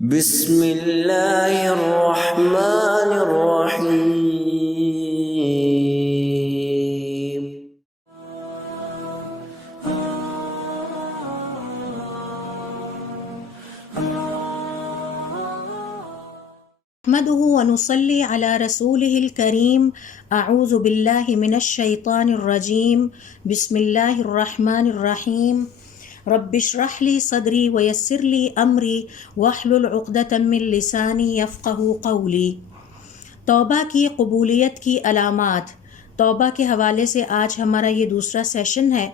بسم اللہ الرحمن الرحیم۔ نحمده ونصلي على رسوله الكريم اعوذ باللہ من الشیطان الرجیم بسم اللہ الرحمن الرحیم رب اشرح لي صدری ویسر لي امری واحلل عقدۃ من لسانی یفقہوا قولی۔ توبہ کی قبولیت کی علامات، توبہ کے حوالے سے آج ہمارا یہ دوسرا سیشن ہے۔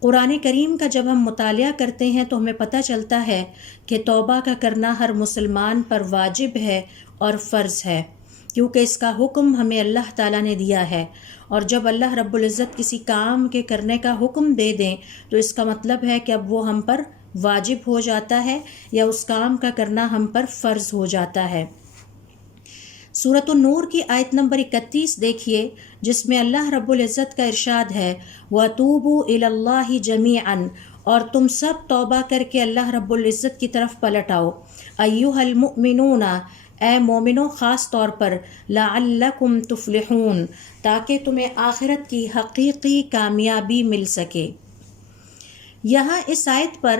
قرآن کریم کا جب ہم مطالعہ کرتے ہیں تو ہمیں پتہ چلتا ہے کہ توبہ کا کرنا ہر مسلمان پر واجب ہے اور فرض ہے، کیونکہ اس کا حکم ہمیں اللہ تعالیٰ نے دیا ہے، اور جب اللہ رب العزت کسی کام کے کرنے کا حکم دے دیں تو اس کا مطلب ہے کہ اب وہ ہم پر واجب ہو جاتا ہے یا اس کام کا کرنا ہم پر فرض ہو جاتا ہے۔ سورۃ النور کی آیت نمبر 31 دیکھیے، جس میں اللہ رب العزت کا ارشاد ہے وَتُوبُوا إِلَى اللَّهِ جَمِيعًا، اور تم سب توبہ کر کے اللہ رب العزت کی طرف پلٹ آؤ۔ ایھا المؤمنون، اے مومنوں خاص طور پر، لعلکم تفلحون، تاکہ تمہیں آخرت کی حقیقی کامیابی مل سکے۔ یہاں اس آیت پر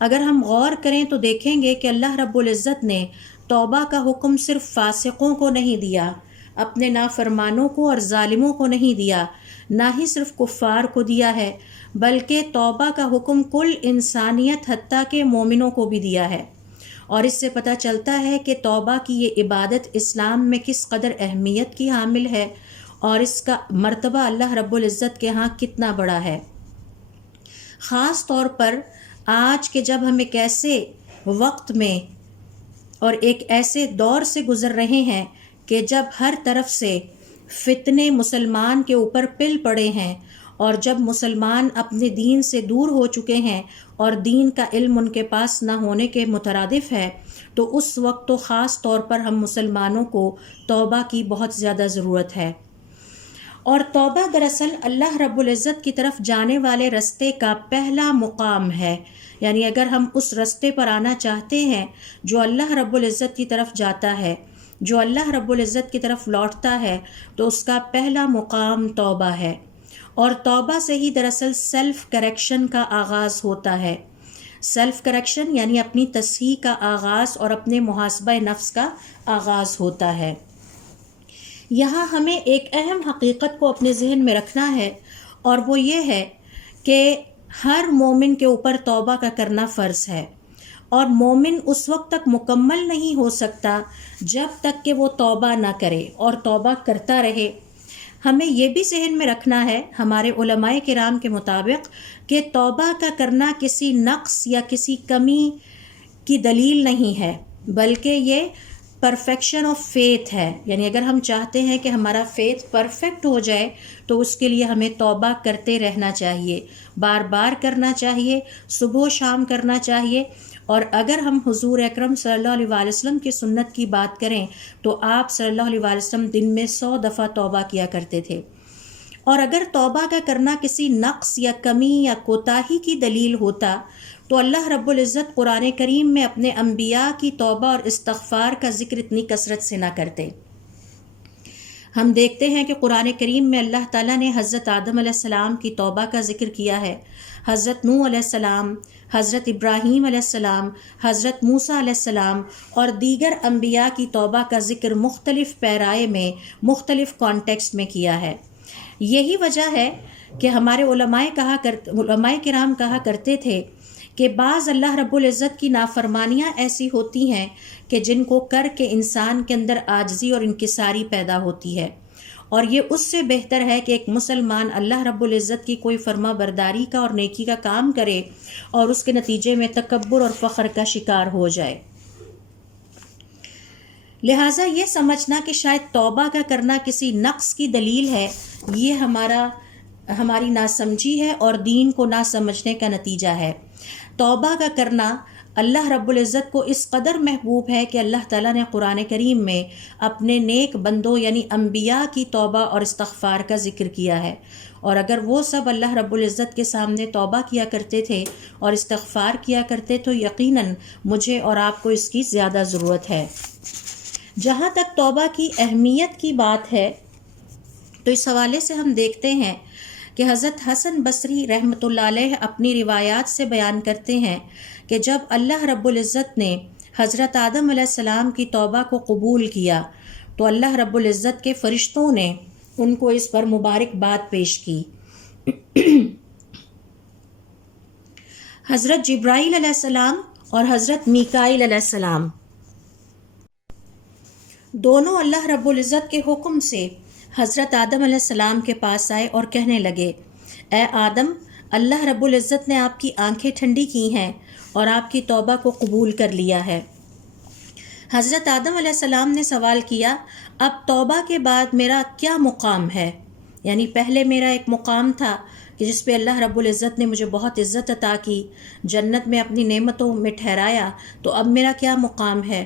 اگر ہم غور کریں تو دیکھیں گے کہ اللہ رب العزت نے توبہ کا حکم صرف فاسقوں کو نہیں دیا، اپنے نافرمانوں کو اور ظالموں کو نہیں دیا، نہ ہی صرف کفار کو دیا ہے، بلکہ توبہ کا حکم کل انسانیت حتیٰ کہ مومنوں کو بھی دیا ہے۔ اور اس سے پتہ چلتا ہے کہ توبہ کی یہ عبادت اسلام میں کس قدر اہمیت کی حامل ہے اور اس کا مرتبہ اللہ رب العزت کے ہاں کتنا بڑا ہے۔ خاص طور پر آج کے جب ہم ایک ایسے وقت میں اور ایک ایسے دور سے گزر رہے ہیں کہ جب ہر طرف سے فتنے مسلمان کے اوپر پل پڑے ہیں، اور جب مسلمان اپنے دین سے دور ہو چکے ہیں اور دین کا علم ان کے پاس نہ ہونے کے مترادف ہے، تو اس وقت تو خاص طور پر ہم مسلمانوں کو توبہ کی بہت زیادہ ضرورت ہے۔ اور توبہ دراصل اللہ رب العزت کی طرف جانے والے رستے کا پہلا مقام ہے، یعنی اگر ہم اس رستے پر آنا چاہتے ہیں جو اللہ رب العزت کی طرف جاتا ہے، جو اللہ رب العزت کی طرف لوٹتا ہے، تو اس کا پہلا مقام توبہ ہے۔ اور توبہ سے ہی دراصل سیلف کریکشن کا آغاز ہوتا ہے۔ سیلف کریکشن یعنی اپنی تصحیح کا آغاز اور اپنے محاسبہ نفس کا آغاز ہوتا ہے۔ یہاں ہمیں ایک اہم حقیقت کو اپنے ذہن میں رکھنا ہے، اور وہ یہ ہے کہ ہر مومن کے اوپر توبہ کا کرنا فرض ہے، اور مومن اس وقت تک مکمل نہیں ہو سکتا جب تک کہ وہ توبہ نہ کرے اور توبہ کرتا رہے۔ ہمیں یہ بھی ذہن میں رکھنا ہے ہمارے علماء کرام کے مطابق کہ توبہ کا کرنا کسی نقص یا کسی کمی کی دلیل نہیں ہے، بلکہ یہ پرفیکشن آف فیتھ ہے۔ یعنی اگر ہم چاہتے ہیں کہ ہمارا فیتھ پرفیکٹ ہو جائے تو اس کے لیے ہمیں توبہ کرتے رہنا چاہیے، بار بار کرنا چاہیے، صبح و شام کرنا چاہیے۔ اور اگر ہم حضور اکرم صلی اللہ علیہ وآلہ وسلم کی سنت کی بات کریں تو آپ صلی اللہ علیہ وآلہ وسلم دن میں 100 دفعہ توبہ کیا کرتے تھے۔ اور اگر توبہ کا کرنا کسی نقص یا کمی یا کوتاہی کی دلیل ہوتا تو اللہ رب العزت قرآن کریم میں اپنے انبیاء کی توبہ اور استغفار کا ذکر اتنی کثرت سے نہ کرتے۔ ہم دیکھتے ہیں کہ قرآن کریم میں اللہ تعالیٰ نے حضرت آدم علیہ السلام کی توبہ کا ذکر کیا ہے، حضرت نوح علیہ السلام، حضرت ابراہیم علیہ السلام، حضرت موسیٰ علیہ السلام اور دیگر انبیاء کی توبہ کا ذکر مختلف پیرائے میں مختلف کانٹیکسٹ میں کیا ہے۔ یہی وجہ ہے کہ ہمارے علماء کرام کہا کرتے تھے کہ بعض اللہ رب العزت کی نافرمانیاں ایسی ہوتی ہیں کہ جن کو کر کے انسان کے اندر عاجزی اور انکساری پیدا ہوتی ہے، اور یہ اس سے بہتر ہے کہ ایک مسلمان اللہ رب العزت کی کوئی فرما برداری کا اور نیکی کا کام کرے اور اس کے نتیجے میں تکبر اور فخر کا شکار ہو جائے۔ لہٰذا یہ سمجھنا کہ شاید توبہ کا کرنا کسی نقص کی دلیل ہے، یہ ہماری ناسمجھی ہے اور دین کو نہ سمجھنے کا نتیجہ ہے۔ توبہ کا کرنا اللہ رب العزت کو اس قدر محبوب ہے کہ اللہ تعالیٰ نے قرآن کریم میں اپنے نیک بندوں یعنی انبیاء کی توبہ اور استغفار کا ذکر کیا ہے، اور اگر وہ سب اللہ رب العزت کے سامنے توبہ کیا کرتے تھے اور استغفار کیا کرتے تو یقیناً مجھے اور آپ کو اس کی زیادہ ضرورت ہے۔ جہاں تک توبہ کی اہمیت کی بات ہے تو اس حوالے سے ہم دیکھتے ہیں کہ حضرت حسن بصری رحمۃ اللہ علیہ اپنی روایات سے بیان کرتے ہیں کہ جب اللہ رب العزت نے حضرت آدم علیہ السلام کی توبہ کو قبول کیا تو اللہ رب العزت کے فرشتوں نے ان کو اس پر مبارکباد پیش کی۔ حضرت جبرائیل علیہ السلام اور حضرت میکائیل علیہ السلام دونوں اللہ رب العزت کے حکم سے حضرت آدم علیہ السلام کے پاس آئے اور کہنے لگے، اے آدم، اللہ رب العزت نے آپ کی آنکھیں ٹھنڈی کی ہیں اور آپ کی توبہ کو قبول کر لیا ہے۔ حضرت آدم علیہ السلام نے سوال کیا، اب توبہ کے بعد میرا کیا مقام ہے؟ یعنی پہلے میرا ایک مقام تھا کہ جس پہ اللہ رب العزت نے مجھے بہت عزت عطا کی، جنت میں اپنی نعمتوں میں ٹھہرایا، تو اب میرا کیا مقام ہے؟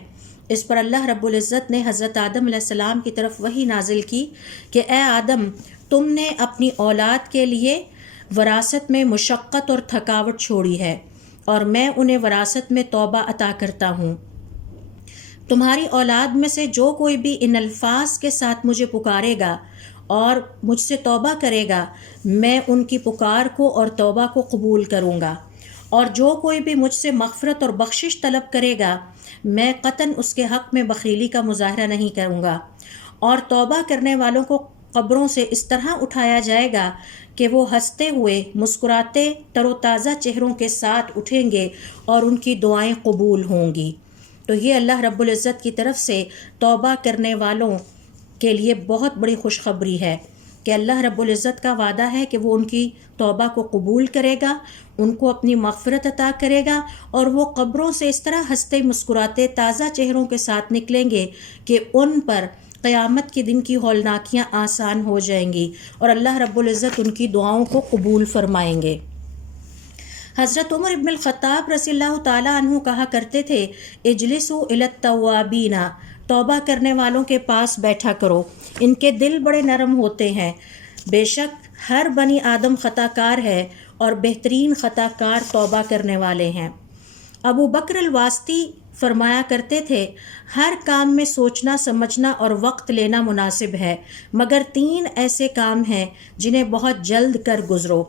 اس پر اللہ رب العزت نے حضرت آدم علیہ السلام کی طرف وحی نازل کی کہ اے آدم، تم نے اپنی اولاد کے لیے وراثت میں مشقت اور تھکاوٹ چھوڑی ہے، اور میں انہیں وراثت میں توبہ عطا کرتا ہوں۔ تمہاری اولاد میں سے جو کوئی بھی ان الفاظ کے ساتھ مجھے پکارے گا اور مجھ سے توبہ کرے گا، میں ان کی پکار کو اور توبہ کو قبول کروں گا، اور جو کوئی بھی مجھ سے مغفرت اور بخشش طلب کرے گا، میں قطعاً اس کے حق میں بخیلی کا مظاہرہ نہیں کروں گا، اور توبہ کرنے والوں کو قبروں سے اس طرح اٹھایا جائے گا کہ وہ ہنستے ہوئے مسکراتے تر و تازہ چہروں کے ساتھ اٹھیں گے اور ان کی دعائیں قبول ہوں گی۔ تو یہ اللہ رب العزت کی طرف سے توبہ کرنے والوں کے لیے بہت بڑی خوشخبری ہے کہ اللہ رب العزت کا وعدہ ہے کہ وہ ان کی توبہ کو قبول کرے گا، ان کو اپنی مغفرت عطا کرے گا، اور وہ قبروں سے اس طرح ہنستے مسکراتے تازہ چہروں کے ساتھ نکلیں گے کہ ان پر قیامت کے دن کی ہولناکیاں آسان ہو جائیں گی، اور اللہ رب العزت ان کی دعاؤں کو قبول فرمائیں گے۔ حضرت عمر ابن الخطاب رضی اللہ تعالیٰ عنہ کہا کرتے تھے، اجلسوا الی التوابین، توبہ کرنے والوں کے پاس بیٹھا کرو، ان کے دل بڑے نرم ہوتے ہیں، بے شک ہر بنی آدم خطا کار ہے اور بہترین خطا کار توبہ کرنے والے ہیں۔ ابو بکر الواسطی فرمایا کرتے تھے، ہر کام میں سوچنا سمجھنا اور وقت لینا مناسب ہے، مگر 3 ایسے کام ہیں جنہیں بہت جلد کر گزرو۔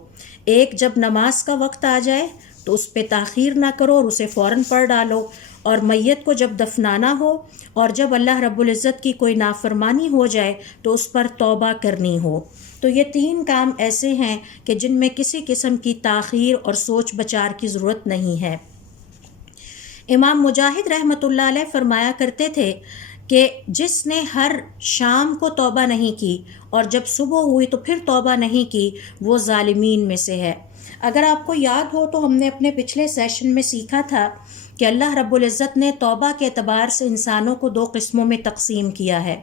ایک، جب نماز کا وقت آ جائے تو اس پہ تاخیر نہ کرو اور اسے فوراً پڑھ ڈالو، اور میت کو جب دفنانا ہو اور جب اللہ رب العزت کی کوئی نافرمانی ہو جائے تو اس پر توبہ کرنی ہو۔ تو یہ 3 کام ایسے ہیں کہ جن میں کسی قسم کی تاخیر اور سوچ بچار کی ضرورت نہیں ہے۔ امام مجاہد رحمۃ اللہ علیہ فرمایا کرتے تھے کہ جس نے ہر شام کو توبہ نہیں کی اور جب صبح ہوئی تو پھر توبہ نہیں کی، وہ ظالمین میں سے ہے۔ اگر آپ کو یاد ہو تو ہم نے اپنے پچھلے سیشن میں سیکھا تھا کہ اللہ رب العزت نے توبہ کے اعتبار سے انسانوں کو 2 قسموں میں تقسیم کیا ہے،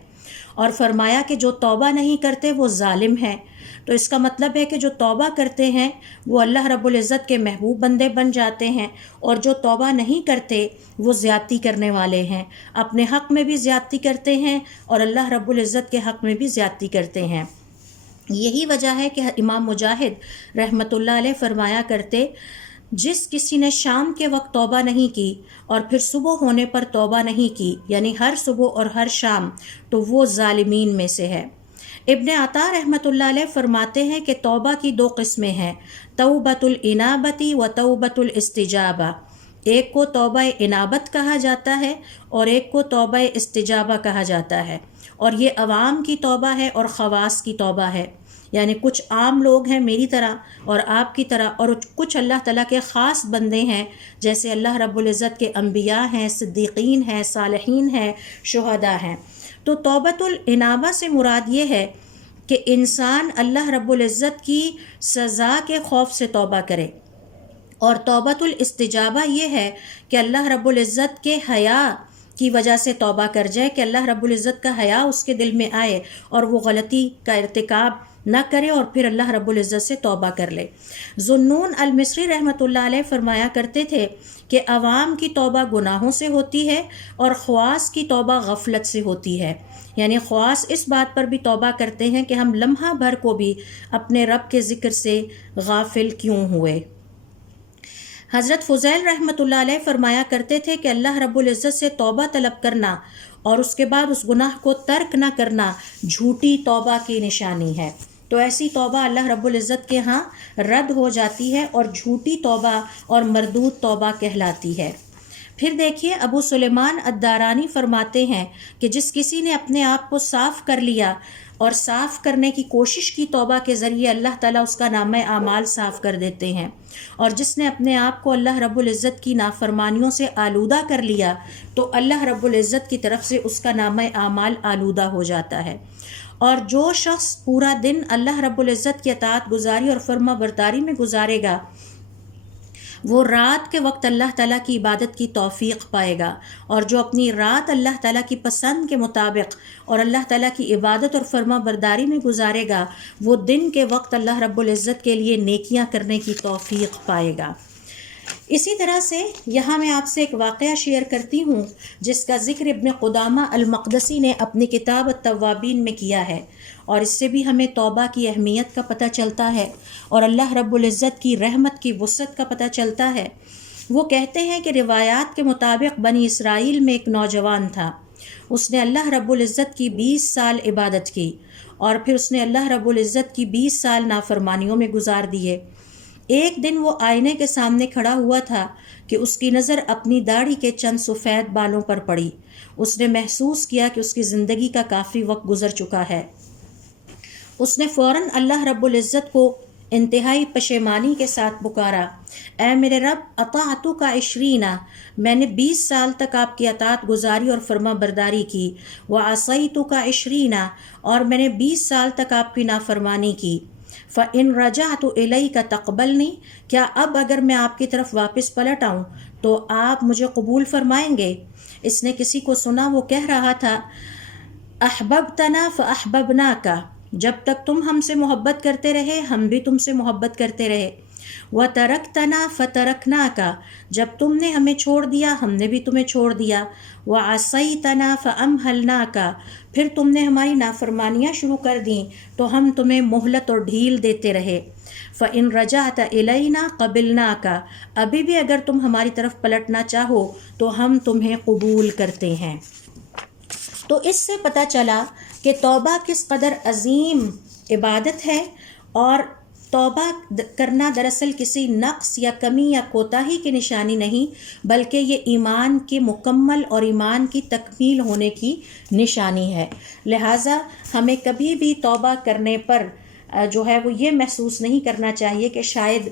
اور فرمایا کہ جو توبہ نہیں کرتے وہ ظالم ہیں۔ تو اس کا مطلب ہے کہ جو توبہ کرتے ہیں وہ اللہ رب العزت کے محبوب بندے بن جاتے ہیں، اور جو توبہ نہیں کرتے وہ زیادتی کرنے والے ہیں، اپنے حق میں بھی زیادتی کرتے ہیں اور اللہ رب العزت کے حق میں بھی زیادتی کرتے ہیں۔ یہی وجہ ہے کہ امام مجاہد رحمۃ اللہ علیہ فرمایا کرتے، جس کسی نے شام کے وقت توبہ نہیں کی اور پھر صبح ہونے پر توبہ نہیں کی، یعنی ہر صبح اور ہر شام، تو وہ ظالمین میں سے ہے۔ ابن عطا رحمۃ اللہ علیہ فرماتے ہیں کہ توبہ کی 2 قسمیں ہیں، توبۃ الانابتی و توبۃ الاستجابہ۔ ایک کو توبہ انابت کہا جاتا ہے اور ایک کو توبہ استجابہ کہا جاتا ہے، اور یہ عوام کی توبہ ہے اور خواص کی توبہ ہے، یعنی کچھ عام لوگ ہیں میری طرح اور آپ کی طرح، اور کچھ اللہ تعالیٰ کے خاص بندے ہیں جیسے اللہ رب العزت کے انبیاء ہیں، صدیقین ہیں، صالحین ہیں، شہداء ہیں۔ تو توبۃ الانابہ سے مراد یہ ہے کہ انسان اللہ رب العزت کی سزا کے خوف سے توبہ کرے، اور توبۃ الاستجابہ یہ ہے کہ اللہ رب العزت کے حیا کی وجہ سے توبہ کر جائے، کہ اللہ رب العزت کا حیا اس کے دل میں آئے اور وہ غلطی کا ارتکاب نہ کرے اور پھر اللہ رب العزت سے توبہ کر لے۔ ذوالنون المصری رحمۃ اللہ علیہ فرمایا کرتے تھے کہ عوام کی توبہ گناہوں سے ہوتی ہے اور خواص کی توبہ غفلت سے ہوتی ہے، یعنی خواص اس بات پر بھی توبہ کرتے ہیں کہ ہم لمحہ بھر کو بھی اپنے رب کے ذکر سے غافل کیوں ہوئے۔ حضرت فضیل رحمۃ اللہ علیہ فرمایا کرتے تھے کہ اللہ رب العزت سے توبہ طلب کرنا اور اس کے بعد اس گناہ کو ترک نہ کرنا جھوٹی توبہ کی نشانی ہے۔ تو ایسی توبہ اللہ رب العزت کے ہاں رد ہو جاتی ہے اور جھوٹی توبہ اور مردود توبہ کہلاتی ہے۔ پھر دیکھیے ابو سلیمان الدارانی فرماتے ہیں کہ جس کسی نے اپنے آپ کو صاف کر لیا اور صاف کرنے کی کوشش کی توبہ کے ذریعے، اللہ تعالیٰ اس کا نامہ اعمال صاف کر دیتے ہیں، اور جس نے اپنے آپ کو اللہ رب العزت کی نافرمانیوں سے آلودہ کر لیا تو اللہ رب العزت کی طرف سے اس کا نامہ اعمال آلودہ ہو جاتا ہے۔ اور جو شخص پورا دن اللہ رب العزت کی اطاعت گزاری اور فرما برداری میں گزارے گا، وہ رات کے وقت اللہ تعالیٰ کی عبادت کی توفیق پائے گا، اور جو اپنی رات اللہ تعالیٰ کی پسند کے مطابق اور اللہ تعالیٰ کی عبادت اور فرما برداری میں گزارے گا، وہ دن کے وقت اللہ رب العزت کے لیے نیکیاں کرنے کی توفیق پائے گا۔ اسی طرح سے یہاں میں آپ سے ایک واقعہ شیئر کرتی ہوں جس کا ذکر ابن قدامہ المقدسی نے اپنی کتاب التوابین میں کیا ہے، اور اس سے بھی ہمیں توبہ کی اہمیت کا پتہ چلتا ہے اور اللہ رب العزت کی رحمت کی وسعت کا پتہ چلتا ہے۔ وہ کہتے ہیں کہ روایات کے مطابق بنی اسرائیل میں ایک نوجوان تھا، اس نے اللہ رب العزت کی 20 سال عبادت کی اور پھر اس نے اللہ رب العزت کی 20 سال نافرمانیوں میں گزار دیے۔ ایک دن وہ آئینے کے سامنے کھڑا ہوا تھا کہ اس کی نظر اپنی داڑھی کے چند سفید بالوں پر پڑی۔ اس نے محسوس کیا کہ اس کی زندگی کا کافی وقت گزر چکا ہے۔ اس نے فوراً اللہ رب العزت کو انتہائی پشیمانی کے ساتھ پکارا، اے میرے رب، اطاعتک 20، میں نے 20 سال تک آپ کی اطاعت گزاری اور فرما برداری کی، وعصیتک 20، اور میں نے 20 سال تک آپ کی نافرمانی کی، فَإِن رَجَعْتُ إِلَيْكَ تَقْبَلْنِي، کیا اب اگر میں آپ کی طرف واپس پلٹ آؤں تو آپ مجھے قبول فرمائیں گے؟ اس نے کسی کو سنا وہ کہہ رہا تھا، احببتنا فاحببناک، جب تک تم ہم سے محبت کرتے رہے ہم بھی تم سے محبت کرتے رہے، وترکتنا فترکناک، جب تم نے ہمیں چھوڑ دیا ہم نے بھی تمہیں چھوڑ دیا، وعصیتنا فامہلناک، پھر تم نے ہماری نافرمانیاں شروع کر دیں تو ہم تمہیں مہلت اور ڈھیل دیتے رہے، فإن رجعت الینا قبلناک، ابھی بھی اگر تم ہماری طرف پلٹنا چاہو تو ہم تمہیں قبول کرتے ہیں۔ تو اس سے پتہ چلا کہ توبہ کس قدر عظیم عبادت ہے، اور توبہ کرنا دراصل کسی نقص یا کمی یا کوتاہی کی نشانی نہیں، بلکہ یہ ایمان کے مکمل اور ایمان کی تکمیل ہونے کی نشانی ہے۔ لہٰذا ہمیں کبھی بھی توبہ کرنے پر جو ہے وہ یہ محسوس نہیں کرنا چاہیے کہ شاید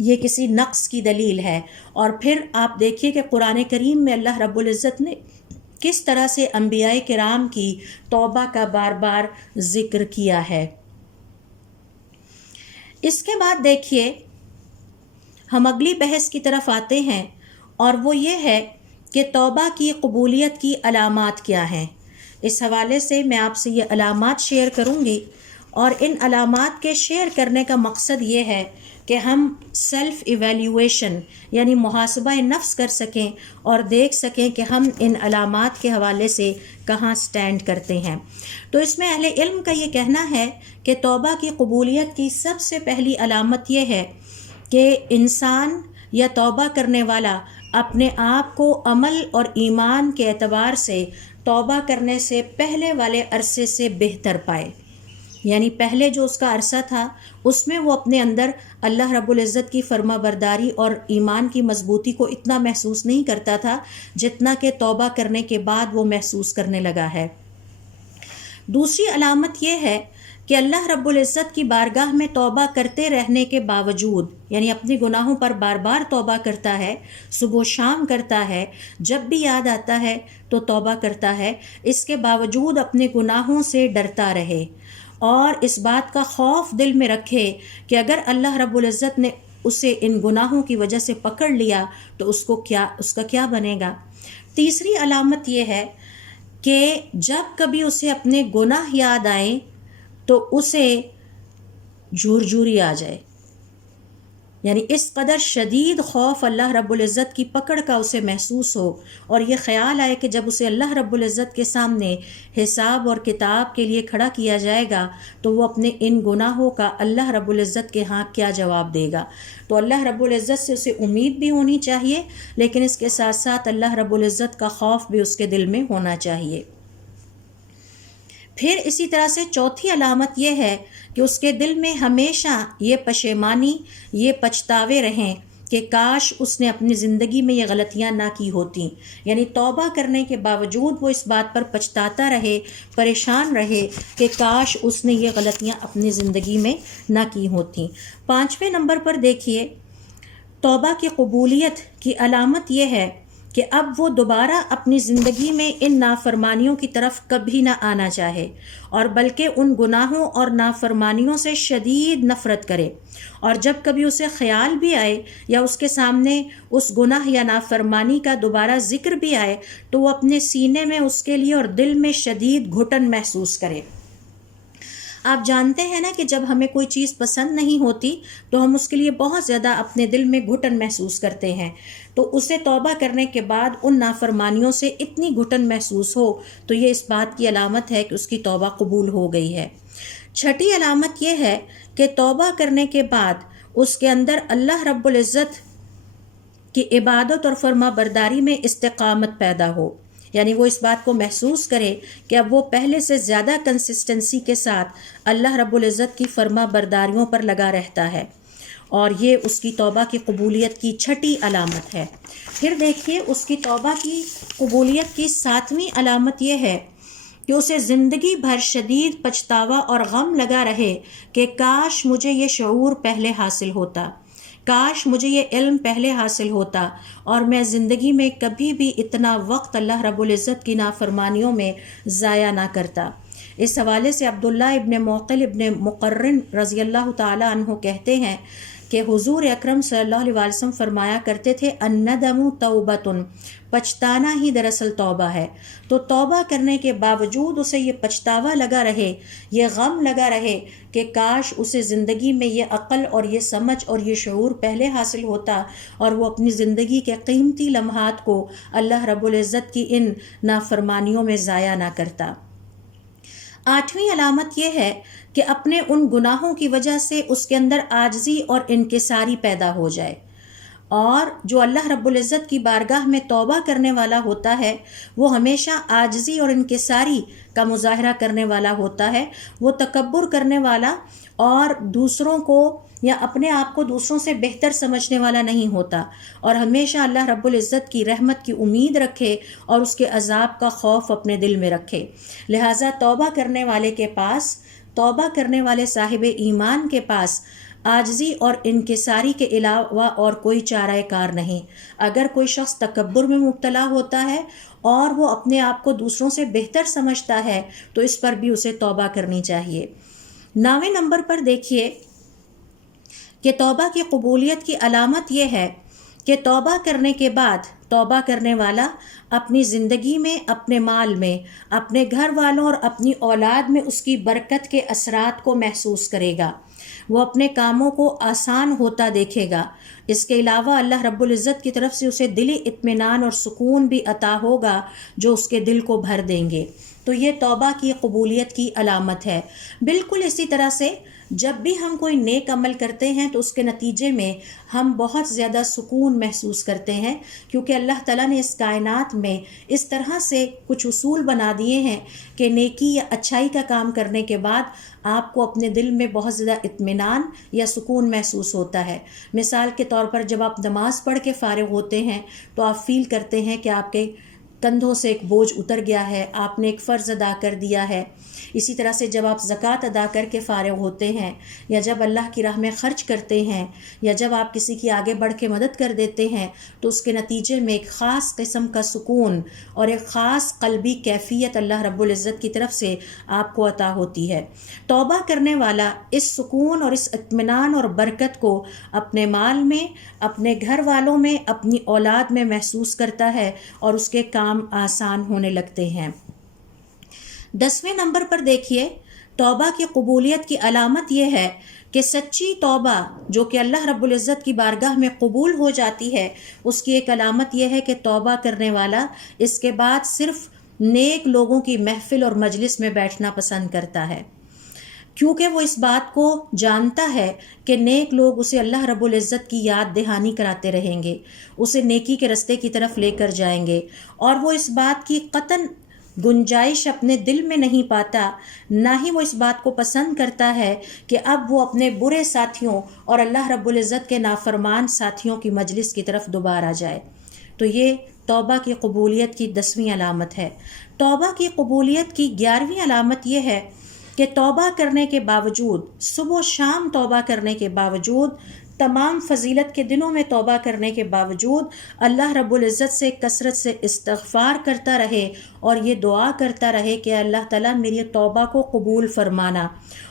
یہ کسی نقص کی دلیل ہے۔ اور پھر آپ دیکھیے کہ قرآن کریم میں اللہ رب العزت نے کس طرح سے انبیاء کرام کی توبہ کا بار بار ذکر کیا ہے۔ اس کے بعد دیکھیے ہم اگلی بحث کی طرف آتے ہیں، اور وہ یہ ہے کہ توبہ کی قبولیت کی علامات کیا ہیں۔ اس حوالے سے میں آپ سے یہ علامات شیئر کروں گی، اور ان علامات کے شیئر کرنے کا مقصد یہ ہے کہ ہم سیلف ایویلیویشن یعنی محاسبہ نفس کر سکیں اور دیکھ سکیں کہ ہم ان علامات کے حوالے سے کہاں سٹینڈ کرتے ہیں۔ تو اس میں اہل علم کا یہ کہنا ہے کہ توبہ کی قبولیت کی سب سے پہلی علامت یہ ہے کہ انسان یا توبہ کرنے والا اپنے آپ کو عمل اور ایمان کے اعتبار سے توبہ کرنے سے پہلے والے عرصے سے بہتر پائے، یعنی پہلے جو اس کا عرصہ تھا اس میں وہ اپنے اندر اللہ رب العزت کی فرما برداری اور ایمان کی مضبوطی کو اتنا محسوس نہیں کرتا تھا جتنا کہ توبہ کرنے کے بعد وہ محسوس کرنے لگا ہے۔ دوسری علامت یہ ہے کہ اللہ رب العزت کی بارگاہ میں توبہ کرتے رہنے کے باوجود، یعنی اپنے گناہوں پر بار بار توبہ کرتا ہے، صبح و شام کرتا ہے، جب بھی یاد آتا ہے تو توبہ کرتا ہے، اس کے باوجود اپنے گناہوں سے ڈرتا رہے اور اس بات کا خوف دل میں رکھے کہ اگر اللہ رب العزت نے اسے ان گناہوں کی وجہ سے پکڑ لیا تو اس کا کیا بنے گا۔ تیسری علامت یہ ہے کہ جب کبھی اسے اپنے گناہ یاد آئیں تو اسے جھرجھری آ جائے، یعنی اس قدر شدید خوف اللہ رب العزت کی پکڑ کا اسے محسوس ہو، اور یہ خیال آئے کہ جب اسے اللہ رب العزت کے سامنے حساب اور کتاب کے لیے کھڑا کیا جائے گا تو وہ اپنے ان گناہوں کا اللہ رب العزت کے ہاں کیا جواب دے گا۔ تو اللہ رب العزت سے اسے امید بھی ہونی چاہیے، لیکن اس کے ساتھ ساتھ اللہ رب العزت کا خوف بھی اس کے دل میں ہونا چاہیے۔ پھر اسی طرح سے چوتھی علامت یہ ہے کہ اس کے دل میں ہمیشہ یہ پشیمانی، یہ پچھتاوے رہیں کہ کاش اس نے اپنی زندگی میں یہ غلطیاں نہ کی ہوتیں، یعنی توبہ کرنے کے باوجود وہ اس بات پر پچھتاتا رہے، پریشان رہے کہ کاش اس نے یہ غلطیاں اپنی زندگی میں نہ کی ہوتیں۔ 5ویں نمبر پر دیکھیے، توبہ کی قبولیت کی علامت یہ ہے کہ اب وہ دوبارہ اپنی زندگی میں ان نافرمانیوں کی طرف کبھی نہ آنا چاہے، اور بلکہ ان گناہوں اور نافرمانیوں سے شدید نفرت کرے، اور جب کبھی اسے خیال بھی آئے یا اس کے سامنے اس گناہ یا نافرمانی کا دوبارہ ذکر بھی آئے تو وہ اپنے سینے میں اس کے لیے اور دل میں شدید گھٹن محسوس کرے۔ آپ جانتے ہیں نا کہ جب ہمیں کوئی چیز پسند نہیں ہوتی تو ہم اس کے لیے بہت زیادہ اپنے دل میں گھٹن محسوس کرتے ہیں، تو اسے توبہ کرنے کے بعد ان نافرمانیوں سے اتنی گھٹن محسوس ہو تو یہ اس بات کی علامت ہے کہ اس کی توبہ قبول ہو گئی ہے۔ 6ٹھی علامت یہ ہے کہ توبہ کرنے کے بعد اس کے اندر اللہ رب العزت کی عبادت اور فرما برداری میں استقامت پیدا ہو، یعنی وہ اس بات کو محسوس کرے کہ اب وہ پہلے سے زیادہ کنسسٹنسی کے ساتھ اللہ رب العزت کی فرما برداریوں پر لگا رہتا ہے، اور یہ اس کی توبہ کی قبولیت کی 6ٹھی علامت ہے۔ پھر دیکھیے اس کی توبہ کی قبولیت کی 7ویں علامت یہ ہے کہ اسے زندگی بھر شدید پچھتاوا اور غم لگا رہے کہ کاش مجھے یہ شعور پہلے حاصل ہوتا، کاش مجھے یہ علم پہلے حاصل ہوتا، اور میں زندگی میں کبھی بھی اتنا وقت اللہ رب العزت کی نافرمانیوں میں ضائع نہ کرتا۔ اس حوالے سے عبداللہ ابن موقل ابن مقرن رضی اللہ تعالی عنہ کہتے ہیں کہ حضور اکرم صلی اللہ علیہ وسلم فرمایا کرتے تھے الندم توبۃ، پچھتانا ہی دراصل توبہ ہے۔ تو توبہ کرنے کے باوجود اسے یہ پچھتاوا لگا رہے، یہ غم لگا رہے کہ کاش اسے زندگی میں یہ عقل اور یہ سمجھ اور یہ شعور پہلے حاصل ہوتا اور وہ اپنی زندگی کے قیمتی لمحات کو اللہ رب العزت کی ان نافرمانیوں میں ضائع نہ کرتا۔ 8ویں علامت یہ ہے کہ اپنے ان گناہوں کی وجہ سے اس کے اندر عاجزی اور انکساری پیدا ہو جائے، اور جو اللہ رب العزت کی بارگاہ میں توبہ کرنے والا ہوتا ہے وہ ہمیشہ عاجزی اور انکساری کا مظاہرہ کرنے والا ہوتا ہے، وہ تکبر کرنے والا اور دوسروں کو یا اپنے آپ کو دوسروں سے بہتر سمجھنے والا نہیں ہوتا، اور ہمیشہ اللہ رب العزت کی رحمت کی امید رکھے اور اس کے عذاب کا خوف اپنے دل میں رکھے۔ لہٰذا توبہ کرنے والے کے پاس، توبہ کرنے والے صاحب ایمان کے پاس عاجزی اور انکساری کے علاوہ اور کوئی چارہ کار نہیں۔ اگر کوئی شخص تکبر میں مبتلا ہوتا ہے اور وہ اپنے آپ کو دوسروں سے بہتر سمجھتا ہے تو اس پر بھی اسے توبہ کرنی چاہیے۔ 9ویں نمبر پر دیکھیے کہ توبہ کی قبولیت کی علامت یہ ہے کہ توبہ کرنے کے بعد توبہ کرنے والا اپنی زندگی میں، اپنے مال میں، اپنے گھر والوں اور اپنی اولاد میں اس کی برکت کے اثرات کو محسوس کرے گا، وہ اپنے کاموں کو آسان ہوتا دیکھے گا۔ اس کے علاوہ اللہ رب العزت کی طرف سے اسے دلی اطمینان اور سکون بھی عطا ہوگا جو اس کے دل کو بھر دیں گے۔ تو یہ توبہ کی قبولیت کی علامت ہے۔ بالکل اسی طرح سے جب بھی ہم کوئی نیک عمل کرتے ہیں تو اس کے نتیجے میں ہم بہت زیادہ سکون محسوس کرتے ہیں، کیونکہ اللہ تعالیٰ نے اس کائنات میں اس طرح سے کچھ اصول بنا دیے ہیں کہ نیکی یا اچھائی کا کام کرنے کے بعد آپ کو اپنے دل میں بہت زیادہ اطمینان یا سکون محسوس ہوتا ہے۔ مثال کے طور پر جب آپ نماز پڑھ کے فارغ ہوتے ہیں تو آپ فیل کرتے ہیں کہ آپ کے کندھوں سے ایک بوجھ اتر گیا ہے، آپ نے ایک فرض ادا کر دیا ہے۔ اسی طرح سے جب آپ زکوٰۃ ادا کر کے فارغ ہوتے ہیں، یا جب اللہ کی راہ میں خرچ کرتے ہیں، یا جب آپ کسی کی آگے بڑھ کے مدد کر دیتے ہیں تو اس کے نتیجے میں ایک خاص قسم کا سکون اور ایک خاص قلبی کیفیت اللہ رب العزت کی طرف سے آپ کو عطا ہوتی ہے۔ توبہ کرنے والا اس سکون اور اس اطمینان اور برکت کو اپنے مال میں، اپنے گھر والوں میں، اپنی اولاد میں محسوس کرتا ہے اور اس کے کام آسان ہونے لگتے ہیں۔ 10ویں نمبر پر دیکھیے، توبہ کی قبولیت کی علامت یہ ہے کہ سچی توبہ جو کہ اللہ رب العزت کی بارگاہ میں قبول ہو جاتی ہے، اس کی ایک علامت یہ ہے کہ توبہ کرنے والا اس کے بعد صرف نیک لوگوں کی محفل اور مجلس میں بیٹھنا پسند کرتا ہے، کیونکہ وہ اس بات کو جانتا ہے کہ نیک لوگ اسے اللہ رب العزت کی یاد دہانی کراتے رہیں گے، اسے نیکی کے رستے کی طرف لے کر جائیں گے، اور وہ اس بات کی قطعاً گنجائش اپنے دل میں نہیں پاتا، نہ ہی وہ اس بات کو پسند کرتا ہے کہ اب وہ اپنے برے ساتھیوں اور اللہ رب العزت کے نافرمان ساتھیوں کی مجلس کی طرف دوبارہ جائے۔ تو یہ توبہ کی قبولیت کی 10ویں علامت ہے۔ توبہ کی قبولیت کی 11ویں علامت یہ ہے کہ توبہ کرنے کے باوجود، صبح و شام توبہ کرنے کے باوجود، تمام فضیلت کے دنوں میں توبہ کرنے کے باوجود اللہ رب العزت سے کثرت سے استغفار کرتا رہے اور یہ دعا کرتا رہے کہ اللہ تعالیٰ میری توبہ کو قبول فرمانا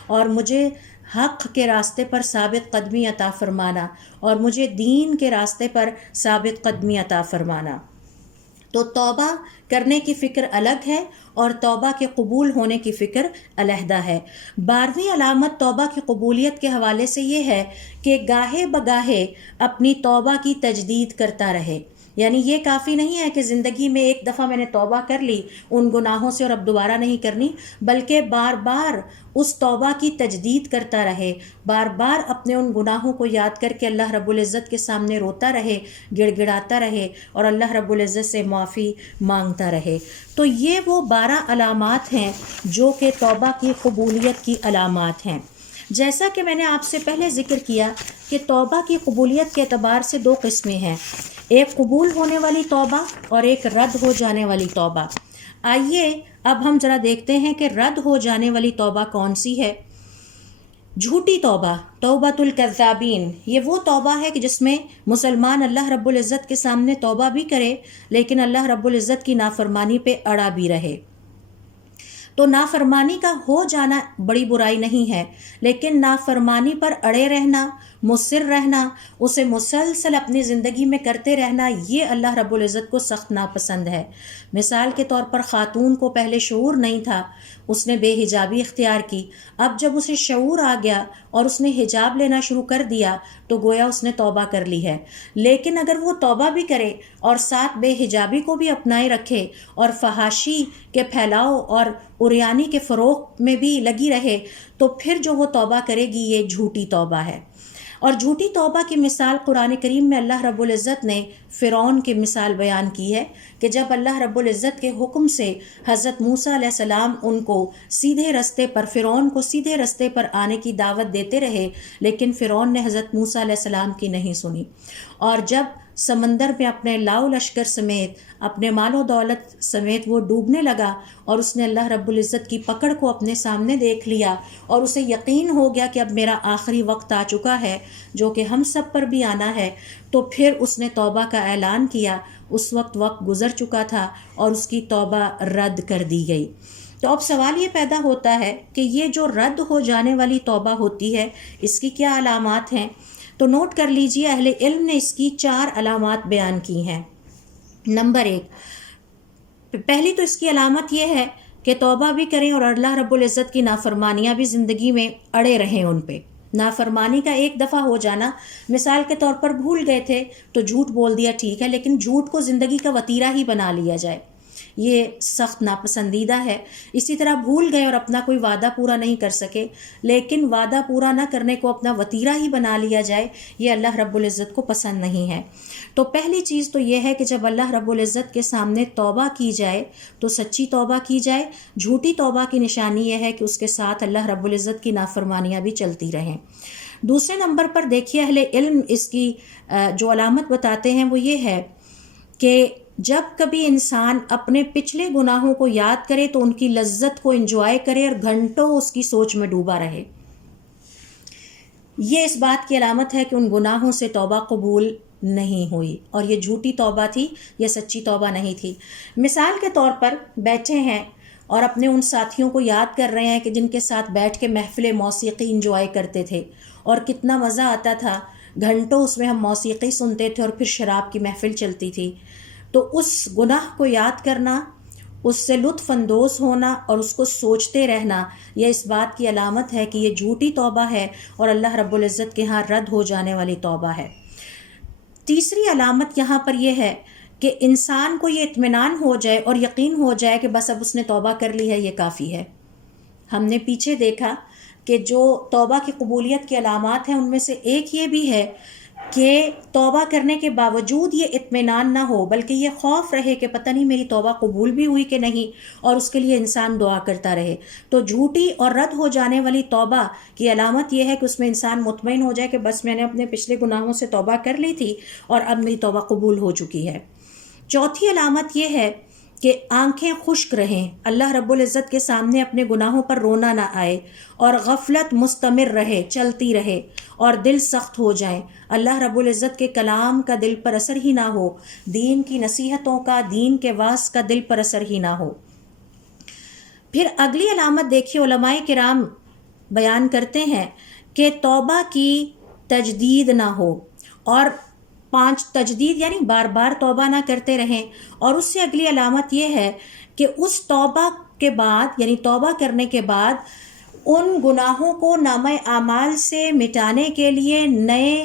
اور مجھے حق کے راستے پر ثابت قدمی عطا فرمانا اور مجھے دین کے راستے پر ثابت قدمی عطا فرمانا۔ تو توبہ کرنے کی فکر الگ ہے اور توبہ کے قبول ہونے کی فکر علیحدہ ہے۔ 12ویں علامت توبہ کی قبولیت کے حوالے سے یہ ہے کہ گاہے بگاہے اپنی توبہ کی تجدید کرتا رہے، یعنی یہ کافی نہیں ہے کہ زندگی میں ایک دفعہ میں نے توبہ کر لی ان گناہوں سے اور اب دوبارہ نہیں کرنی، بلکہ بار بار اس توبہ کی تجدید کرتا رہے، بار بار اپنے ان گناہوں کو یاد کر کے اللہ رب العزت کے سامنے روتا رہے، گڑ گڑاتا رہے اور اللہ رب العزت سے معافی مانگتا رہے۔ تو یہ وہ 12 علامات ہیں جو کہ توبہ کی قبولیت کی علامات ہیں۔ جیسا کہ میں نے آپ سے پہلے ذکر کیا کہ توبہ کی قبولیت کے اعتبار سے 2 قسمیں ہیں، ایک قبول ہونے والی توبہ اور ایک رد ہو جانے والی توبہ۔ آئیے اب ہم ذرا دیکھتے ہیں کہ رد ہو جانے والی توبہ کون سی ہے۔ جھوٹی توبہ، توبۃ الکذابین، یہ وہ توبہ ہے کہ جس میں مسلمان اللہ رب العزت کے سامنے توبہ بھی کرے لیکن اللہ رب العزت کی نافرمانی پہ اڑا بھی رہے۔ تو نافرمانی کا ہو جانا بڑی برائی نہیں ہے، لیکن نافرمانی پر اڑے رہنا، مصر رہنا، اسے مسلسل اپنی زندگی میں کرتے رہنا، یہ اللہ رب العزت کو سخت ناپسند ہے۔ مثال کے طور پر خاتون کو پہلے شعور نہیں تھا، اس نے بے حجابی اختیار کی، اب جب اسے شعور آ گیا اور اس نے حجاب لینا شروع کر دیا تو گویا اس نے توبہ کر لی ہے۔ لیکن اگر وہ توبہ بھی کرے اور ساتھ بے حجابی کو بھی اپنائے رکھے اور فحاشی کے پھیلاؤ اور عریانی کے فروغ میں بھی لگی رہے تو پھر جو وہ توبہ کرے گی یہ جھوٹی توبہ ہے۔ اور جھوٹی توبہ کی مثال قرآن کریم میں اللہ رب العزت نے فرعون کی مثال بیان کی ہے کہ جب اللہ رب العزت کے حکم سے حضرت موسیٰ علیہ السلام ان کو سیدھے رستے پر، فرعون کو سیدھے رستے پر آنے کی دعوت دیتے رہے، لیکن فرعون نے حضرت موسیٰ علیہ السلام کی نہیں سنی، اور جب سمندر میں اپنے لاؤ لشکر سمیت، اپنے مال و دولت سمیت وہ ڈوبنے لگا اور اس نے اللہ رب العزت کی پکڑ کو اپنے سامنے دیکھ لیا اور اسے یقین ہو گیا کہ اب میرا آخری وقت آ چکا ہے جو کہ ہم سب پر بھی آنا ہے، تو پھر اس نے توبہ کا اعلان کیا۔ اس وقت گزر چکا تھا اور اس کی توبہ رد کر دی گئی۔ تو اب سوال یہ پیدا ہوتا ہے کہ یہ جو رد ہو جانے والی توبہ ہوتی ہے اس کی کیا علامات ہیں؟ تو نوٹ کر لیجئے، اہل علم نے اس کی 4 علامات بیان کی ہیں۔ نمبر 1، پہلی تو اس کی علامت یہ ہے کہ توبہ بھی کریں اور اللہ رب العزت کی نافرمانیاں بھی زندگی میں اڑے رہیں ان پہ۔ نافرمانی کا ایک دفعہ ہو جانا، مثال کے طور پر بھول گئے تھے تو جھوٹ بول دیا، ٹھیک ہے، لیکن جھوٹ کو زندگی کا وتیرہ ہی بنا لیا جائے، یہ سخت ناپسندیدہ ہے۔ اسی طرح بھول گئے اور اپنا کوئی وعدہ پورا نہیں کر سکے لیکن وعدہ پورا نہ کرنے کو اپنا وتیرہ ہی بنا لیا جائے، یہ اللہ رب العزت کو پسند نہیں ہے۔ تو پہلی چیز تو یہ ہے کہ جب اللہ رب العزت کے سامنے توبہ کی جائے تو سچی توبہ کی جائے۔ جھوٹی توبہ کی نشانی یہ ہے کہ اس کے ساتھ اللہ رب العزت کی نافرمانیاں بھی چلتی رہیں۔ دوسرے نمبر پر دیکھیے، اہل علم اس کی جو علامت بتاتے ہیں وہ یہ ہے کہ جب کبھی انسان اپنے پچھلے گناہوں کو یاد کرے تو ان کی لذت کو انجوائے کرے اور گھنٹوں اس کی سوچ میں ڈوبا رہے، یہ اس بات کی علامت ہے کہ ان گناہوں سے توبہ قبول نہیں ہوئی اور یہ جھوٹی توبہ تھی، یہ سچی توبہ نہیں تھی۔ مثال کے طور پر بیٹھے ہیں اور اپنے ان ساتھیوں کو یاد کر رہے ہیں کہ جن کے ساتھ بیٹھ کے محفل موسیقی انجوائے کرتے تھے اور کتنا مزہ آتا تھا، گھنٹوں اس میں ہم موسیقی سنتے تھے اور پھر شراب کی محفل چلتی تھی۔ تو اس گناہ کو یاد کرنا، اس سے لطف اندوز ہونا اور اس کو سوچتے رہنا، یہ اس بات کی علامت ہے کہ یہ جھوٹی توبہ ہے اور اللہ رب العزت کے ہاں رد ہو جانے والی توبہ ہے۔ تیسری علامت یہاں پر یہ ہے کہ انسان کو یہ اطمینان ہو جائے اور یقین ہو جائے کہ بس اب اس نے توبہ کر لی ہے، یہ کافی ہے۔ ہم نے پیچھے دیکھا کہ جو توبہ کی قبولیت کی علامات ہیں ان میں سے ایک یہ بھی ہے کہ توبہ کرنے کے باوجود یہ اطمینان نہ ہو، بلکہ یہ خوف رہے کہ پتہ نہیں میری توبہ قبول بھی ہوئی کہ نہیں، اور اس کے لیے انسان دعا کرتا رہے۔ تو جھوٹی اور رد ہو جانے والی توبہ کی علامت یہ ہے کہ اس میں انسان مطمئن ہو جائے کہ بس میں نے اپنے پچھلے گناہوں سے توبہ کر لی تھی اور اب میری توبہ قبول ہو چکی ہے۔ چوتھی علامت یہ ہے کہ آنکھیں خشک رہیں، اللہ رب العزت کے سامنے اپنے گناہوں پر رونا نہ آئے، اور غفلت مستمر رہے، چلتی رہے، اور دل سخت ہو جائیں، اللہ رب العزت کے کلام کا دل پر اثر ہی نہ ہو، دین کی نصیحتوں کا، دین کے واعظ کا دل پر اثر ہی نہ ہو۔ پھر اگلی علامت دیکھیے، علماء کرام بیان کرتے ہیں کہ توبہ کی تجدید نہ ہو، اور 5 تجدید یعنی بار بار توبہ نہ کرتے رہیں، اور اس سے اگلی علامت یہ ہے کہ اس توبہ کے بعد یعنی توبہ کرنے کے بعد ان گناہوں کو نامہ اعمال سے مٹانے کے لیے نئے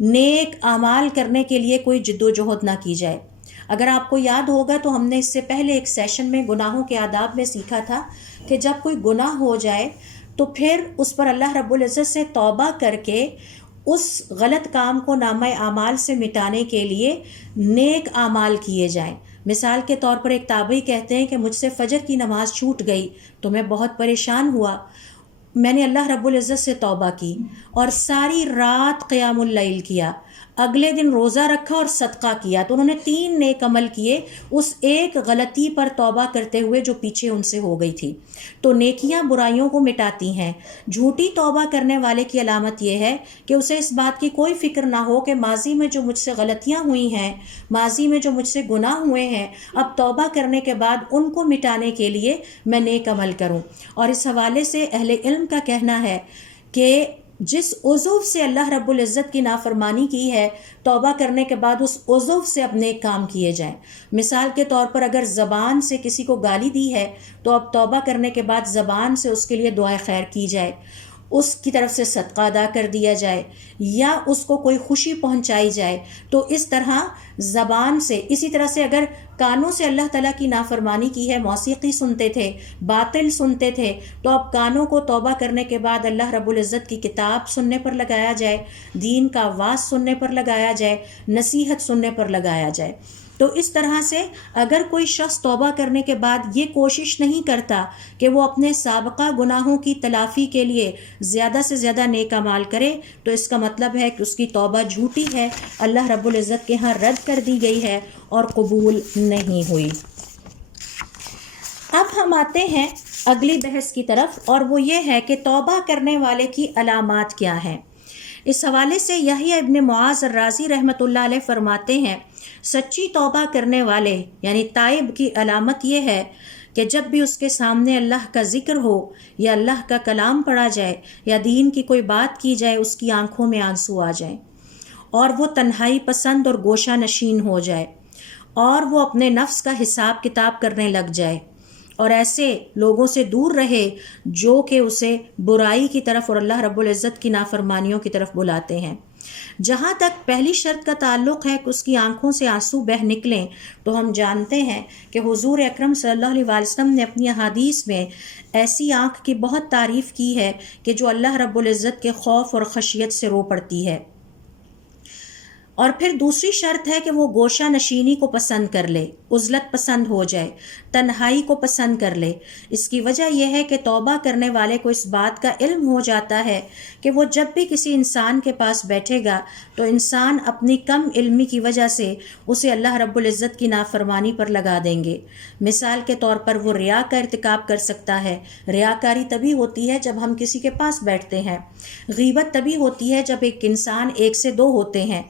نیک اعمال کرنے کے لیے کوئی جد و جہد نہ کی جائے۔ اگر آپ کو یاد ہوگا تو ہم نے اس سے پہلے ایک سیشن میں گناہوں کے آداب میں سیکھا تھا کہ جب کوئی گناہ ہو جائے تو پھر اس پر اللہ رب العزت سے توبہ کر کے اس غلط کام کو نامہ اعمال سے مٹانے کے لیے نیک اعمال کیے جائیں۔ مثال کے طور پر ایک تابعی کہتے ہیں کہ مجھ سے فجر کی نماز چھوٹ گئی تو میں بہت پریشان ہوا، میں نے اللہ رب العزت سے توبہ کی اور ساری رات قیام اللیل کیا، اگلے دن روزہ رکھا اور صدقہ کیا، تو انہوں نے 3 نیک عمل کیے اس ایک غلطی پر توبہ کرتے ہوئے جو پیچھے ان سے ہو گئی تھی۔ تو نیکیاں برائیوں کو مٹاتی ہیں۔ جھوٹی توبہ کرنے والے کی علامت یہ ہے کہ اسے اس بات کی کوئی فکر نہ ہو کہ ماضی میں جو مجھ سے غلطیاں ہوئی ہیں، ماضی میں جو مجھ سے گناہ ہوئے ہیں، اب توبہ کرنے کے بعد ان کو مٹانے کے لیے میں نیک عمل کروں۔ اور اس حوالے سے اہل علم کا کہنا ہے کہ جس عضو سے اللہ رب العزت کی نافرمانی کی ہے، توبہ کرنے کے بعد اس عضو سے اب نیک کام کیے جائیں۔ مثال کے طور پر اگر زبان سے کسی کو گالی دی ہے تو اب توبہ کرنے کے بعد زبان سے اس کے لیے دعائے خیر کی جائے، اس کی طرف سے صدقہ ادا کر دیا جائے، یا اس کو کوئی خوشی پہنچائی جائے۔ تو اس طرح زبان سے، اسی طرح سے اگر کانوں سے اللہ تعالیٰ کی نافرمانی کی ہے، موسیقی سنتے تھے، باطل سنتے تھے، تو اب کانوں کو توبہ کرنے کے بعد اللہ رب العزت کی کتاب سننے پر لگایا جائے، دین کا واعظ سننے پر لگایا جائے، نصیحت سننے پر لگایا جائے۔ تو اس طرح سے اگر کوئی شخص توبہ کرنے کے بعد یہ کوشش نہیں کرتا کہ وہ اپنے سابقہ گناہوں کی تلافی کے لیے زیادہ سے زیادہ نیک اعمال کرے، تو اس کا مطلب ہے کہ اس کی توبہ جھوٹی ہے، اللہ رب العزت کے ہاں رد کر دی گئی ہے اور قبول نہیں ہوئی۔ اب ہم آتے ہیں اگلی بحث کی طرف، اور وہ یہ ہے کہ توبہ کرنے والے کی علامات کیا ہیں۔ اس حوالے سے یحییٰ ابن معاذ الرازی رحمۃ اللہ علیہ فرماتے ہیں، سچی توبہ کرنے والے یعنی تائب کی علامت یہ ہے کہ جب بھی اس کے سامنے اللہ کا ذکر ہو یا اللہ کا کلام پڑھا جائے یا دین کی کوئی بات کی جائے، اس کی آنکھوں میں آنسو آ جائیں، اور وہ تنہائی پسند اور گوشہ نشین ہو جائے، اور وہ اپنے نفس کا حساب کتاب کرنے لگ جائے، اور ایسے لوگوں سے دور رہے جو کہ اسے برائی کی طرف اور اللہ رب العزت کی نافرمانیوں کی طرف بلاتے ہیں۔ جہاں تک پہلی شرط کا تعلق ہے کہ اس کی آنکھوں سے آنسو بہہ نکلیں، تو ہم جانتے ہیں کہ حضور اکرم صلی اللہ علیہ وسلم نے اپنی احادیث میں ایسی آنکھ کی بہت تعریف کی ہے کہ جو اللہ رب العزت کے خوف اور خشیت سے رو پڑتی ہے۔ اور پھر دوسری شرط ہے کہ وہ گوشہ نشینی کو پسند کر لے، عزلت پسند ہو جائے، تنہائی کو پسند کر لے۔ اس کی وجہ یہ ہے کہ توبہ کرنے والے کو اس بات کا علم ہو جاتا ہے کہ وہ جب بھی کسی انسان کے پاس بیٹھے گا تو انسان اپنی کم علمی کی وجہ سے اسے اللہ رب العزت کی نافرمانی پر لگا دیں گے۔ مثال کے طور پر وہ ریا کا ارتکاب کر سکتا ہے۔ ریاکاری تبھی ہوتی ہے جب ہم کسی کے پاس بیٹھتے ہیں۔ غیبت تبھی ہوتی ہے جب ایک انسان 1 سے 2 ہوتے ہیں،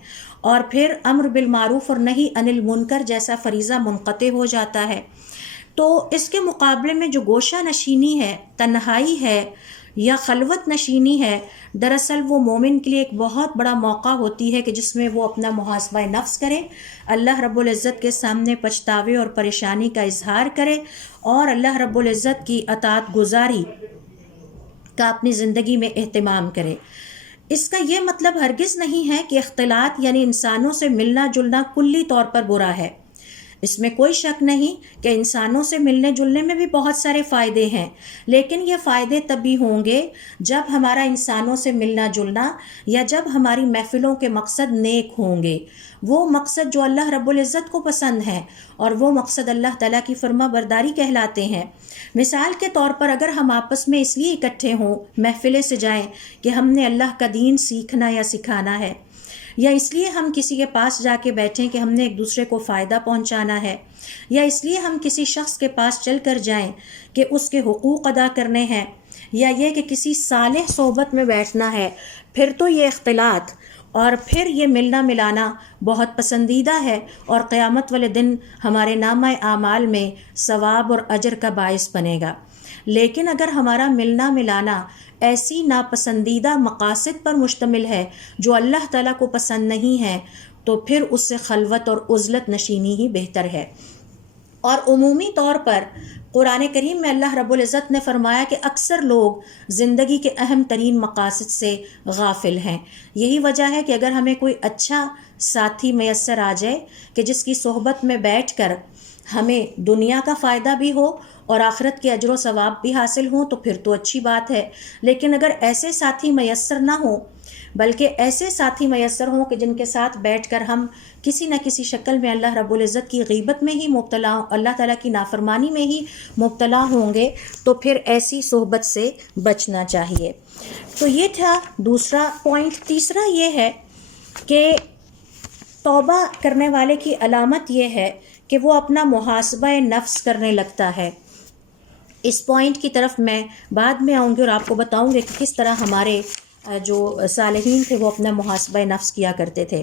اور پھر امر بالمعروف اور نہی عن المنکر جیسا فریضہ منقطع ہو جاتا ہے۔ تو اس کے مقابلے میں جو گوشہ نشینی ہے، تنہائی ہے، یا خلوت نشینی ہے، دراصل وہ مومن کے لیے ایک بہت بڑا موقع ہوتی ہے کہ جس میں وہ اپنا محاسبہ نفس کرے، اللہ رب العزت کے سامنے پچھتاوے اور پریشانی کا اظہار کرے، اور اللہ رب العزت کی اطاعت گزاری کا اپنی زندگی میں اہتمام کرے۔ اس کا یہ مطلب ہرگز نہیں ہے کہ اختلاط یعنی انسانوں سے ملنا جلنا کلی طور پر برا ہے۔ اس میں کوئی شک نہیں کہ انسانوں سے ملنے جلنے میں بھی بہت سارے فائدے ہیں، لیکن یہ فائدے تب بھی ہوں گے جب ہمارا انسانوں سے ملنا جلنا یا جب ہماری محفلوں کے مقصد نیک ہوں گے، وہ مقصد جو اللہ رب العزت کو پسند ہے، اور وہ مقصد اللہ تعالیٰ کی فرما برداری کہلاتے ہیں۔ مثال کے طور پر اگر ہم آپس میں اس لیے اکٹھے ہوں، محفلیں سجائیں کہ ہم نے اللہ کا دین سیکھنا یا سکھانا ہے، یا اس لیے ہم کسی کے پاس جا کے بیٹھیں کہ ہم نے ایک دوسرے کو فائدہ پہنچانا ہے، یا اس لیے ہم کسی شخص کے پاس چل کر جائیں کہ اس کے حقوق ادا کرنے ہیں، یا یہ کہ کسی صالح صحبت میں بیٹھنا ہے، پھر تو یہ اختلاط اور پھر یہ ملنا ملانا بہت پسندیدہ ہے، اور قیامت والے دن ہمارے نامہ اعمال میں ثواب اور اجر کا باعث بنے گا۔ لیکن اگر ہمارا ملنا ملانا ایسی ناپسندیدہ مقاصد پر مشتمل ہے جو اللہ تعالیٰ کو پسند نہیں ہے، تو پھر اس سے خلوت اور عزلت نشینی ہی بہتر ہے۔ اور عمومی طور پر قرآن کریم میں اللہ رب العزت نے فرمایا کہ اکثر لوگ زندگی کے اہم ترین مقاصد سے غافل ہیں۔ یہی وجہ ہے کہ اگر ہمیں کوئی اچھا ساتھی میسر آ جائے کہ جس کی صحبت میں بیٹھ کر ہمیں دنیا کا فائدہ بھی ہو اور آخرت کے اجر و ثواب بھی حاصل ہوں، تو پھر تو اچھی بات ہے۔ لیکن اگر ایسے ساتھی میسر نہ ہوں، بلکہ ایسے ساتھی میسر ہوں کہ جن کے ساتھ بیٹھ کر ہم کسی نہ کسی شکل میں اللہ رب العزت کی غیبت میں ہی مبتلا، اللہ تعالیٰ کی نافرمانی میں ہی مبتلا ہوں گے، تو پھر ایسی صحبت سے بچنا چاہیے۔ تو یہ تھا دوسرا پوائنٹ۔ تیسرا یہ ہے کہ توبہ کرنے والے کی علامت یہ ہے کہ وہ اپنا محاسبہ نفس کرنے لگتا ہے۔ اس پوائنٹ کی طرف میں بعد میں آؤں گی اور آپ کو بتاؤں گی کہ کس طرح ہمارے جو صالحین تھے وہ اپنا محاسبہ نفس کیا کرتے تھے۔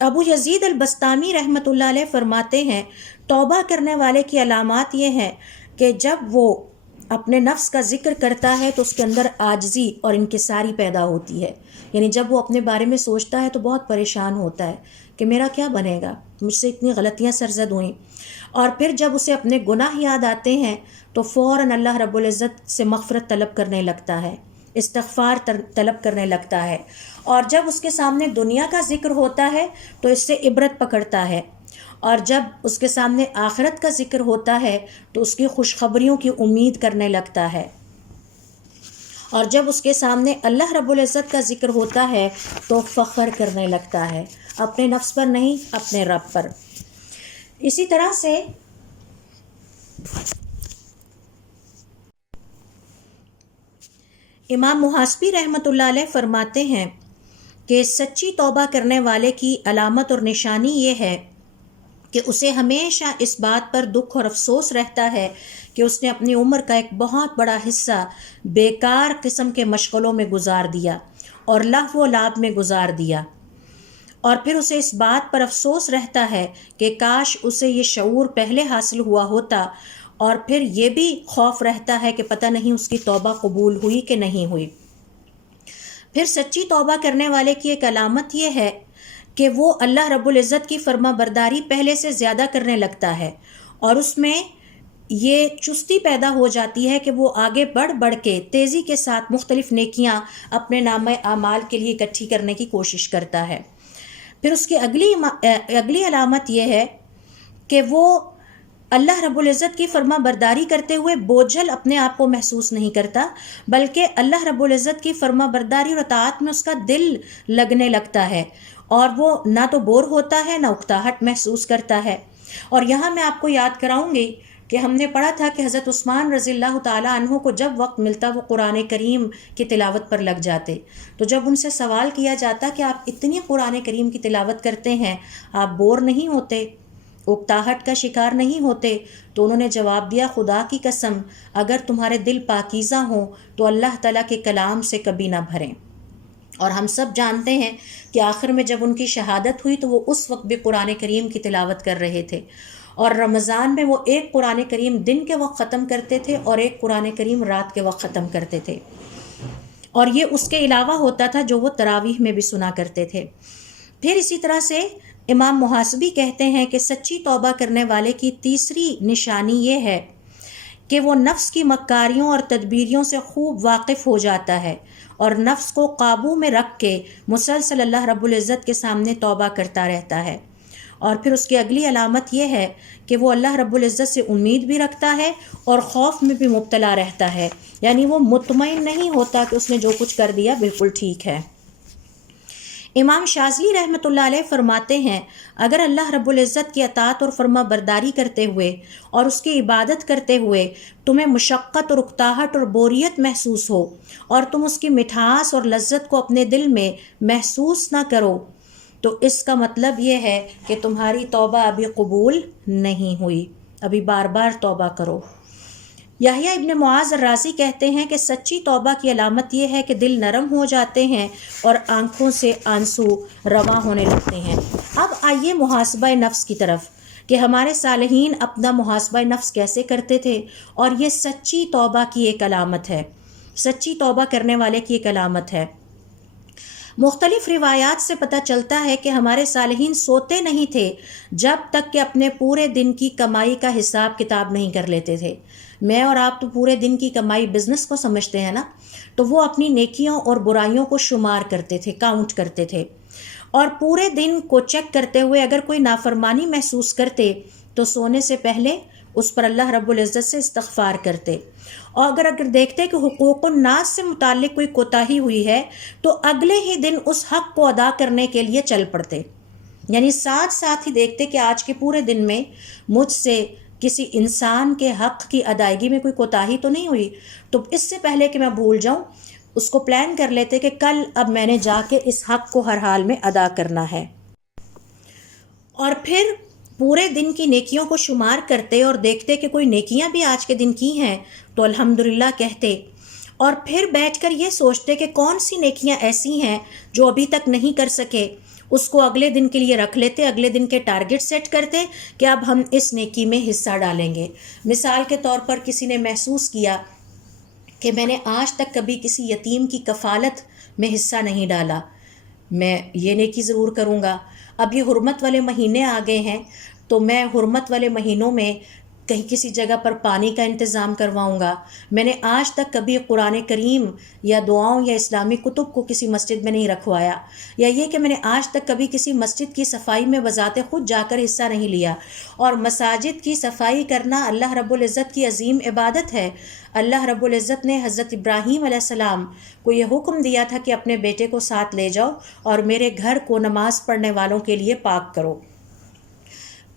ابو یزید البستامی رحمۃ اللہ علیہ فرماتے ہیں، توبہ کرنے والے کی علامات یہ ہیں کہ جب وہ اپنے نفس کا ذکر کرتا ہے تو اس کے اندر عاجزی اور انکساری پیدا ہوتی ہے، یعنی جب وہ اپنے بارے میں سوچتا ہے تو بہت پریشان ہوتا ہے کہ میرا کیا بنے گا، مجھ سے اتنی غلطیاں سرزد ہوئیں، اور پھر جب اسے اپنے گناہ یاد آتے ہیں تو فوراً اللہ رب العزت سے مغفرت طلب کرنے لگتا ہے، استغفار طلب کرنے لگتا ہے، اور جب اس کے سامنے دنیا کا ذکر ہوتا ہے تو اس سے عبرت پکڑتا ہے، اور جب اس کے سامنے آخرت کا ذکر ہوتا ہے تو اس کی خوشخبریوں کی امید کرنے لگتا ہے، اور جب اس کے سامنے اللہ رب العزت کا ذکر ہوتا ہے تو فخر کرنے لگتا ہے، اپنے نفس پر نہیں، اپنے رب پر۔ اسی طرح سے امام محاسبی رحمۃ اللہ علیہ فرماتے ہیں کہ سچی توبہ کرنے والے کی علامت اور نشانی یہ ہے کہ اسے ہمیشہ اس بات پر دکھ اور افسوس رہتا ہے کہ اس نے اپنی عمر کا ایک بہت بڑا حصہ بیکار قسم کے مشغلوں میں گزار دیا اور لہو و لعب میں گزار دیا، اور پھر اسے اس بات پر افسوس رہتا ہے کہ کاش اسے یہ شعور پہلے حاصل ہوا ہوتا، اور پھر یہ بھی خوف رہتا ہے کہ پتہ نہیں اس کی توبہ قبول ہوئی کہ نہیں ہوئی۔ پھر سچی توبہ کرنے والے کی ایک علامت یہ ہے کہ وہ اللہ رب العزت کی فرما برداری پہلے سے زیادہ کرنے لگتا ہے، اور اس میں یہ چستی پیدا ہو جاتی ہے کہ وہ آگے بڑھ بڑھ کے تیزی کے ساتھ مختلف نیکیاں اپنے نامہ اعمال کے لیے اکٹھی کرنے کی کوشش کرتا ہے۔ پھر اس کی اگلی علامت یہ ہے کہ وہ اللہ رب العزت کی فرما برداری کرتے ہوئے بوجھل اپنے آپ کو محسوس نہیں کرتا، بلکہ اللہ رب العزت کی فرما برداری اور اطاعت میں اس کا دل لگنے لگتا ہے، اور وہ نہ تو بور ہوتا ہے نہ اکتاہٹ محسوس کرتا ہے۔ اور یہاں میں آپ کو یاد کراؤں گی کہ ہم نے پڑھا تھا کہ حضرت عثمان رضی اللہ تعالیٰ عنہ کو جب وقت ملتا وہ قرآن کریم کی تلاوت پر لگ جاتے، تو جب ان سے سوال کیا جاتا کہ آپ اتنی قرآن کریم کی تلاوت کرتے ہیں، آپ بور نہیں ہوتے، اکتاہٹ کا شکار نہیں ہوتے؟ تو انہوں نے جواب دیا، خدا کی قسم اگر تمہارے دل پاکیزہ ہوں تو اللہ تعالیٰ کے کلام سے کبھی نہ بھریں۔ اور ہم سب جانتے ہیں کہ آخر میں جب ان کی شہادت ہوئی تو وہ اس وقت بھی قرآن کریم کی تلاوت کر رہے تھے، اور رمضان میں وہ ایک قرآن کریم دن کے وقت ختم کرتے تھے اور ایک قرآن کریم رات کے وقت ختم کرتے تھے، اور یہ اس کے علاوہ ہوتا تھا جو وہ تراویح میں بھی سنا کرتے تھے۔ پھر اسی طرح سے امام محاسبی کہتے ہیں کہ سچی توبہ کرنے والے کی تیسری نشانی یہ ہے کہ وہ نفس کی مکاریوں اور تدبیریوں سے خوب واقف ہو جاتا ہے اور نفس کو قابو میں رکھ کے مسلسل اللہ رب العزت کے سامنے توبہ کرتا رہتا ہے۔ اور پھر اس کی اگلی علامت یہ ہے کہ وہ اللہ رب العزت سے امید بھی رکھتا ہے اور خوف میں بھی مبتلا رہتا ہے، یعنی وہ مطمئن نہیں ہوتا کہ اس نے جو کچھ کر دیا بالکل ٹھیک ہے۔ امام شاذلی رحمۃ اللہ علیہ فرماتے ہیں اگر اللہ رب العزت کی اطاعت اور فرما برداری کرتے ہوئے اور اس کی عبادت کرتے ہوئے تمہیں مشقت اور اکتاہٹ اور بوریت محسوس ہو اور تم اس کی مٹھاس اور لذت کو اپنے دل میں محسوس نہ کرو تو اس کا مطلب یہ ہے کہ تمہاری توبہ ابھی قبول نہیں ہوئی، ابھی بار بار توبہ کرو۔ یحییٰ ابن معاذ الرازی کہتے ہیں کہ سچی توبہ کی علامت یہ ہے کہ دل نرم ہو جاتے ہیں اور آنکھوں سے آنسو رواں ہونے لگتے ہیں۔ اب آئیے محاسبہ نفس کی طرف کہ ہمارے صالحین اپنا محاسبہ نفس کیسے کرتے تھے، اور یہ سچی توبہ کی ایک علامت ہے، سچی توبہ کرنے والے کی ایک علامت ہے۔ مختلف روایات سے پتہ چلتا ہے کہ ہمارے صالحین سوتے نہیں تھے جب تک کہ اپنے پورے دن کی کمائی کا حساب کتاب نہیں کر لیتے تھے۔ میں اور آپ تو پورے دن کی کمائی بزنس کو سمجھتے ہیں نا، تو وہ اپنی نیکیوں اور برائیوں کو شمار کرتے تھے، کاؤنٹ کرتے تھے، اور پورے دن کو چیک کرتے ہوئے اگر کوئی نافرمانی محسوس کرتے تو سونے سے پہلے اس پر اللہ رب العزت سے استغفار کرتے، اور اگر دیکھتے کہ حقوق الناس سے متعلق کوئی کوتاہی ہوئی ہے تو اگلے ہی دن اس حق کو ادا کرنے کے لیے چل پڑتے، یعنی ساتھ ساتھ ہی دیکھتے کہ آج کے پورے دن میں مجھ سے کسی انسان کے حق کی ادائیگی میں کوئی کوتاہی تو نہیں ہوئی، تو اس سے پہلے کہ میں بھول جاؤں اس کو پلان کر لیتے کہ کل اب میں نے جا کے اس حق کو ہر حال میں ادا کرنا ہے، اور پھر پورے دن کی نیکیوں کو شمار کرتے اور دیکھتے کہ کوئی نیکیاں بھی آج کے دن کی ہیں تو الحمدللہ کہتے، اور پھر بیٹھ کر یہ سوچتے کہ کون سی نیکیاں ایسی ہیں جو ابھی تک نہیں کر سکے، اس کو اگلے دن کے لیے رکھ لیتے، اگلے دن کے ٹارگٹ سیٹ کرتے کہ اب ہم اس نیکی میں حصہ ڈالیں گے۔ مثال کے طور پر کسی نے محسوس کیا کہ میں نے آج تک کبھی کسی یتیم کی کفالت میں حصہ نہیں ڈالا، میں یہ نیکی ضرور کروں گا۔ اب یہ حرمت والے مہینے آ گئے ہیں تو میں حرمت والے مہینوں میں کہیں کسی جگہ پر پانی کا انتظام کرواؤں گا۔ میں نے آج تک کبھی قرآن کریم یا دعاؤں یا اسلامی کتب کو کسی مسجد میں نہیں رکھوایا، یا یہ کہ میں نے آج تک کبھی کسی مسجد کی صفائی میں بذات خود جا کر حصہ نہیں لیا۔ اور مساجد کی صفائی کرنا اللہ رب العزت کی عظیم عبادت ہے۔ اللہ رب العزت نے حضرت ابراہیم علیہ السلام کو یہ حکم دیا تھا کہ اپنے بیٹے کو ساتھ لے جاؤ اور میرے گھر کو نماز پڑھنے والوں کے لیے پاک کرو۔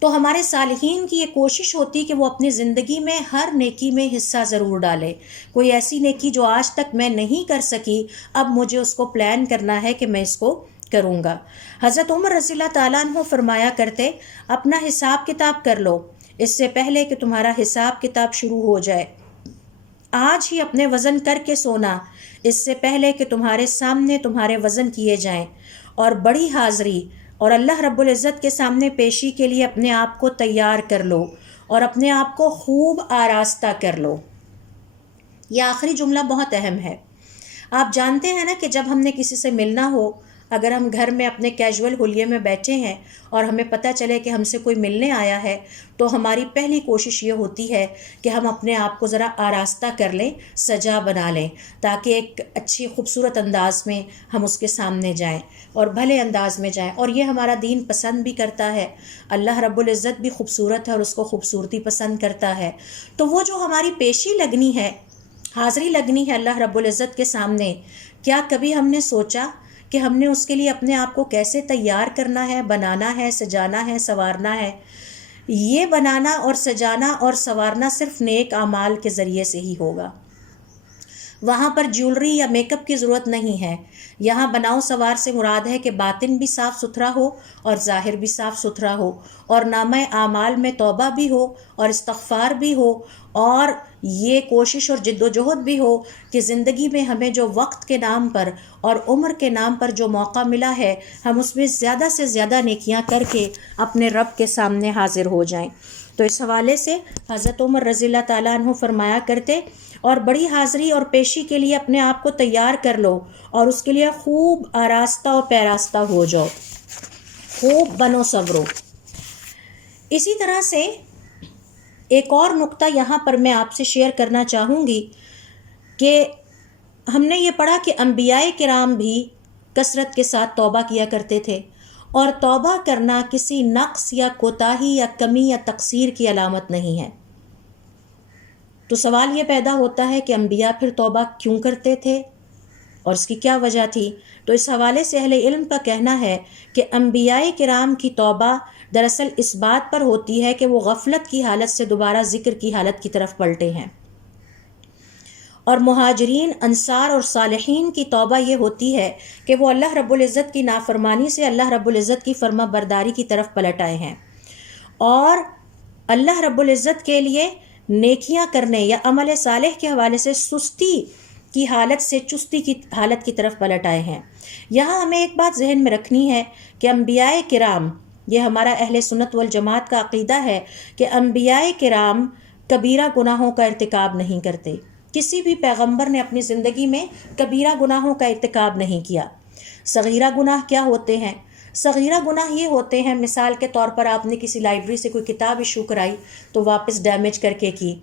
تو ہمارے صالحین کی یہ کوشش ہوتی کہ وہ اپنی زندگی میں ہر نیکی میں حصہ ضرور ڈالے۔ کوئی ایسی نیکی جو آج تک میں نہیں کر سکی، اب مجھے اس کو پلان کرنا ہے کہ میں اس کو کروں گا۔ حضرت عمر رضی اللہ تعالیٰ عنہ فرمایا کرتے اپنا حساب کتاب کر لو اس سے پہلے کہ تمہارا حساب کتاب شروع ہو جائے، آج ہی اپنے وزن کر کے سونا اس سے پہلے کہ تمہارے سامنے تمہارے وزن کیے جائیں، اور بڑی حاضری اور اللہ رب العزت کے سامنے پیشی کے لیے اپنے آپ کو تیار کر لو اور اپنے آپ کو خوب آراستہ کر لو۔ یہ آخری جملہ بہت اہم ہے۔ آپ جانتے ہیں نا کہ جب ہم نے کسی سے ملنا ہو، اگر ہم گھر میں اپنے کیجول حلیے میں بیٹھے ہیں اور ہمیں پتہ چلے کہ ہم سے کوئی ملنے آیا ہے تو ہماری پہلی کوشش یہ ہوتی ہے کہ ہم اپنے آپ کو ذرا آراستہ کر لیں، سجا بنا لیں، تاکہ ایک اچھی خوبصورت انداز میں ہم اس کے سامنے جائیں اور بھلے انداز میں جائیں، اور یہ ہمارا دین پسند بھی کرتا ہے۔ اللہ رب العزت بھی خوبصورت ہے اور اس کو خوبصورتی پسند کرتا ہے۔ تو وہ جو ہماری پیشی لگنی ہے، حاضری لگنی ہے اللہ رب العزت کے سامنے، کیا کبھی ہم نے سوچا کہ ہم نے اس کے لیے اپنے آپ کو کیسے تیار کرنا ہے، بنانا ہے، سجانا ہے، سنوارنا ہے؟ یہ بنانا اور سجانا اور سنوارنا صرف نیک اعمال کے ذریعے سے ہی ہوگا۔ وہاں پر جیولری یا میک اپ کی ضرورت نہیں ہے۔ یہاں بناؤ سوار سے مراد ہے کہ باطن بھی صاف ستھرا ہو اور ظاہر بھی صاف ستھرا ہو، اور نامہ اعمال میں توبہ بھی ہو اور استغفار بھی ہو، اور یہ کوشش اور جد و جہد بھی ہو کہ زندگی میں ہمیں جو وقت کے نام پر اور عمر کے نام پر جو موقع ملا ہے، ہم اس میں زیادہ سے زیادہ نیکیاں کر کے اپنے رب کے سامنے حاضر ہو جائیں۔ تو اس حوالے سے حضرت عمر رضی اللہ تعالیٰ عنہ فرمایا کرتے، اور بڑی حاضری اور پیشی کے لیے اپنے آپ کو تیار کر لو اور اس کے لیے خوب آراستہ اور پیراستہ ہو جاؤ، خوب بنو صبرو۔ اسی طرح سے ایک اور نقطہ یہاں پر میں آپ سے شیئر کرنا چاہوں گی کہ ہم نے یہ پڑھا کہ انبیاء کرام بھی کثرت کے ساتھ توبہ کیا کرتے تھے، اور توبہ کرنا کسی نقص یا کوتاہی یا کمی یا تقصیر کی علامت نہیں ہے۔ تو سوال یہ پیدا ہوتا ہے کہ انبیاء پھر توبہ کیوں کرتے تھے اور اس کی کیا وجہ تھی؟ تو اس حوالے سے اہل علم کا کہنا ہے کہ انبیاء کرام کی توبہ دراصل اس بات پر ہوتی ہے کہ وہ غفلت کی حالت سے دوبارہ ذکر کی حالت کی طرف پلٹے ہیں، اور مہاجرین، انصار اور صالحین کی توبہ یہ ہوتی ہے کہ وہ اللہ رب العزت کی نافرمانی سے اللہ رب العزت کی فرما برداری کی طرف پلٹ آئے ہیں، اور اللہ رب العزت کے لیے نیکیاں کرنے یا عمل صالح کے حوالے سے سستی کی حالت سے چستی کی حالت کی طرف پلٹ آئے ہیں۔ یہاں ہمیں ایک بات ذہن میں رکھنی ہے کہ انبیاء کرام، یہ ہمارا اہل سنت والجماعت کا عقیدہ ہے کہ انبیاء کرام کبیرہ گناہوں کا ارتکاب نہیں کرتے۔ کسی بھی پیغمبر نے اپنی زندگی میں کبیرہ گناہوں کا ارتکاب نہیں کیا۔ صغیرہ گناہ کیا ہوتے ہیں؟ صغیرہ گناہ یہ ہوتے ہیں، مثال کے طور پر آپ نے کسی لائبریری سے کوئی کتاب ایشو کرائی تو واپس ڈیمیج کر کے کی،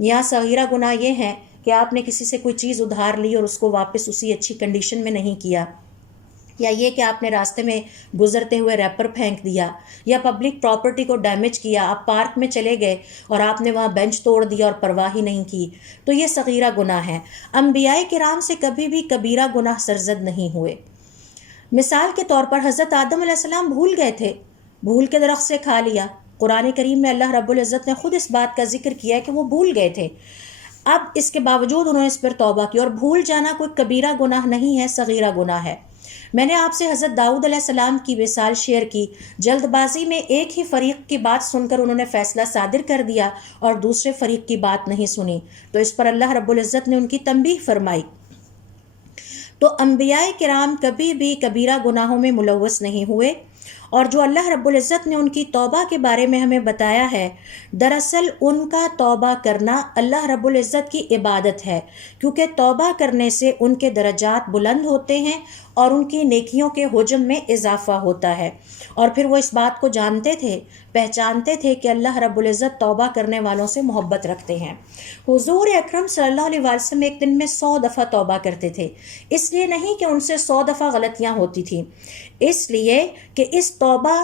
یا صغیرہ گناہ یہ ہیں کہ آپ نے کسی سے کوئی چیز ادھار لی اور اس کو واپس اسی اچھی کنڈیشن میں نہیں کیا، یا یہ کہ آپ نے راستے میں گزرتے ہوئے ریپر پھینک دیا، یا پبلک پراپرٹی کو ڈیمیج کیا، آپ پارک میں چلے گئے اور آپ نے وہاں بینچ توڑ دیا اور پرواہ ہی نہیں کی، تو یہ صغیرہ گناہ ہیں۔ انبیاء کرام سے کبھی بھی کبیرہ گناہ سرزد نہیں ہوئے۔ مثال کے طور پر حضرت آدم علیہ السلام بھول گئے تھے، بھول کے درخت سے کھا لیا۔ قرآن کریم میں اللہ رب العزت نے خود اس بات کا ذکر کیا ہے کہ وہ بھول گئے تھے، اب اس کے باوجود انہوں نے اس پر توبہ کی، اور بھول جانا کوئی کبیرہ گناہ نہیں ہے، صغیرہ گناہ ہے۔ میں نے آپ سے حضرت داؤد علیہ السلام کی مثال شیئر کی، جلد بازی میں ایک ہی فریق کی بات سن کر انہوں نے فیصلہ صادر کر دیا اور دوسرے فریق کی بات نہیں سنی، تو اس پر اللہ رب العزت نے ان کی تنبیہ فرمائی۔ تو انبیاء کرام کبھی بھی کبیرہ گناہوں میں ملوث نہیں ہوئے، اور جو اللہ رب العزت نے ان کی توبہ کے بارے میں ہمیں بتایا ہے، دراصل ان کا توبہ کرنا اللہ رب العزت کی عبادت ہے، کیونکہ توبہ کرنے سے ان کے درجات بلند ہوتے ہیں اور ان کی نیکیوں کے حجم میں اضافہ ہوتا ہے، اور پھر وہ اس بات کو جانتے تھے، پہچانتے تھے کہ اللہ رب العزت توبہ کرنے والوں سے محبت رکھتے ہیں۔ حضور اکرم صلی اللہ علیہ وسلم ایک دن میں 100 دفعہ توبہ کرتے تھے، اس لیے نہیں کہ ان سے 100 دفعہ غلطیاں ہوتی تھیں، اس لیے کہ اس توبہ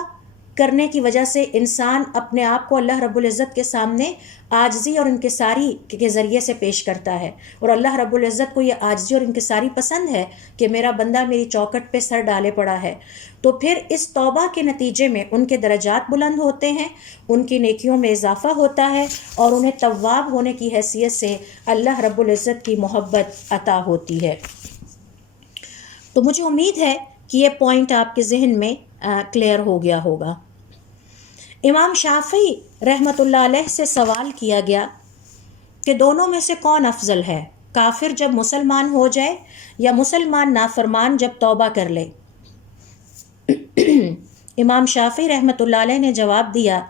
کرنے کی وجہ سے انسان اپنے آپ کو اللہ رب العزت کے سامنے عاجزی اور انکساری کے ذریعے سے پیش کرتا ہے، اور اللہ رب العزت کو یہ عاجزی اور انکساری پسند ہے کہ میرا بندہ میری چوکٹ پہ سر ڈالے پڑا ہے، تو پھر اس توبہ کے نتیجے میں ان کے درجات بلند ہوتے ہیں، ان کی نیکیوں میں اضافہ ہوتا ہے، اور انہیں تواب ہونے کی حیثیت سے اللہ رب العزت کی محبت عطا ہوتی ہے۔ تو مجھے امید ہے کہ یہ پوائنٹ آپ کے ذہن میں کلیئر ہو گیا ہوگا۔ امام شافعی رحمۃ اللہ علیہ سے سوال کیا گیا کہ دونوں میں سے کون افضل ہے، کافر جب مسلمان ہو جائے یا مسلمان نافرمان جب توبہ کر لے؟ امام شافعی رحمۃ اللہ علیہ نے جواب دیا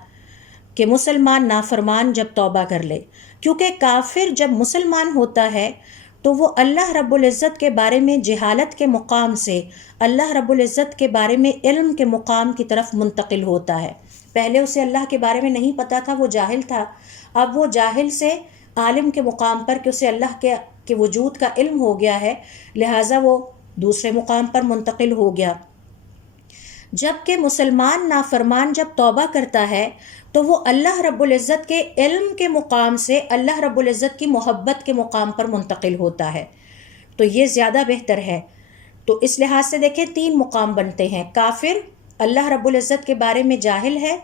کہ مسلمان نافرمان جب توبہ کر لے، کیونکہ کافر جب مسلمان ہوتا ہے تو وہ اللہ رب العزت کے بارے میں جہالت کے مقام سے اللہ رب العزت کے بارے میں علم کے مقام کی طرف منتقل ہوتا ہے۔ پہلے اسے اللہ کے بارے میں نہیں پتا تھا، وہ جاہل تھا، اب وہ جاہل سے عالم کے مقام پر کہ اسے اللہ کے وجود کا علم ہو گیا ہے، لہٰذا وہ دوسرے مقام پر منتقل ہو گیا۔ جبکہ مسلمان نافرمان جب توبہ کرتا ہے تو وہ اللہ رب العزت کے علم کے مقام سے اللہ رب العزت کی محبت کے مقام پر منتقل ہوتا ہے، تو یہ زیادہ بہتر ہے۔ تو اس لحاظ سے دیکھیں 3 مقام بنتے ہیں، کافر اللہ رب العزت کے بارے میں جاہل ہے،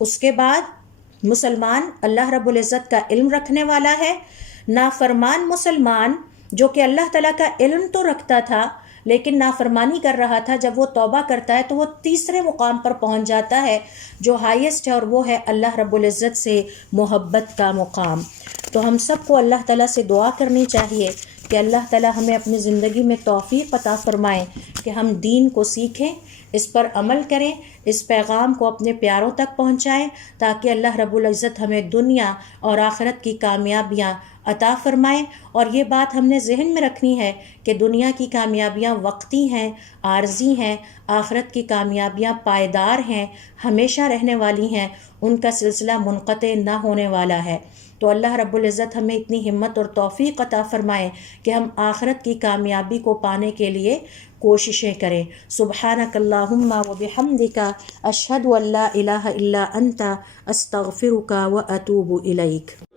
اس کے بعد مسلمان اللہ رب العزت کا علم رکھنے والا ہے، نافرمان مسلمان جو کہ اللہ تعالیٰ کا علم تو رکھتا تھا لیکن نافرمانی کر رہا تھا، جب وہ توبہ کرتا ہے تو وہ تیسرے مقام پر پہنچ جاتا ہے جو ہائیسٹ ہے، اور وہ ہے اللہ رب العزت سے محبت کا مقام۔ تو ہم سب کو اللہ تعالیٰ سے دعا کرنی چاہیے کہ اللہ تعالیٰ ہمیں اپنی زندگی میں توفیق عطا فرمائیں کہ ہم دین کو سیکھیں، اس پر عمل کریں، اس پیغام کو اپنے پیاروں تک پہنچائیں تاکہ اللہ رب العزت ہمیں دنیا اور آخرت کی کامیابیاں عطا فرمائیں۔ اور یہ بات ہم نے ذہن میں رکھنی ہے کہ دنیا کی کامیابیاں وقتی ہیں، عارضی ہیں، آخرت کی کامیابیاں پائیدار ہیں، ہمیشہ رہنے والی ہیں، ان کا سلسلہ منقطع نہ ہونے والا ہے۔ تو اللہ رب العزت ہمیں اتنی ہمت اور توفیق عطا فرمائے کہ ہم آخرت کی کامیابی کو پانے کے لیے کوششیں کریں۔ سبحانک اللہم و بحمدک، اشہد ان لا الہ الا انت، استغفرک و اتوب الیک۔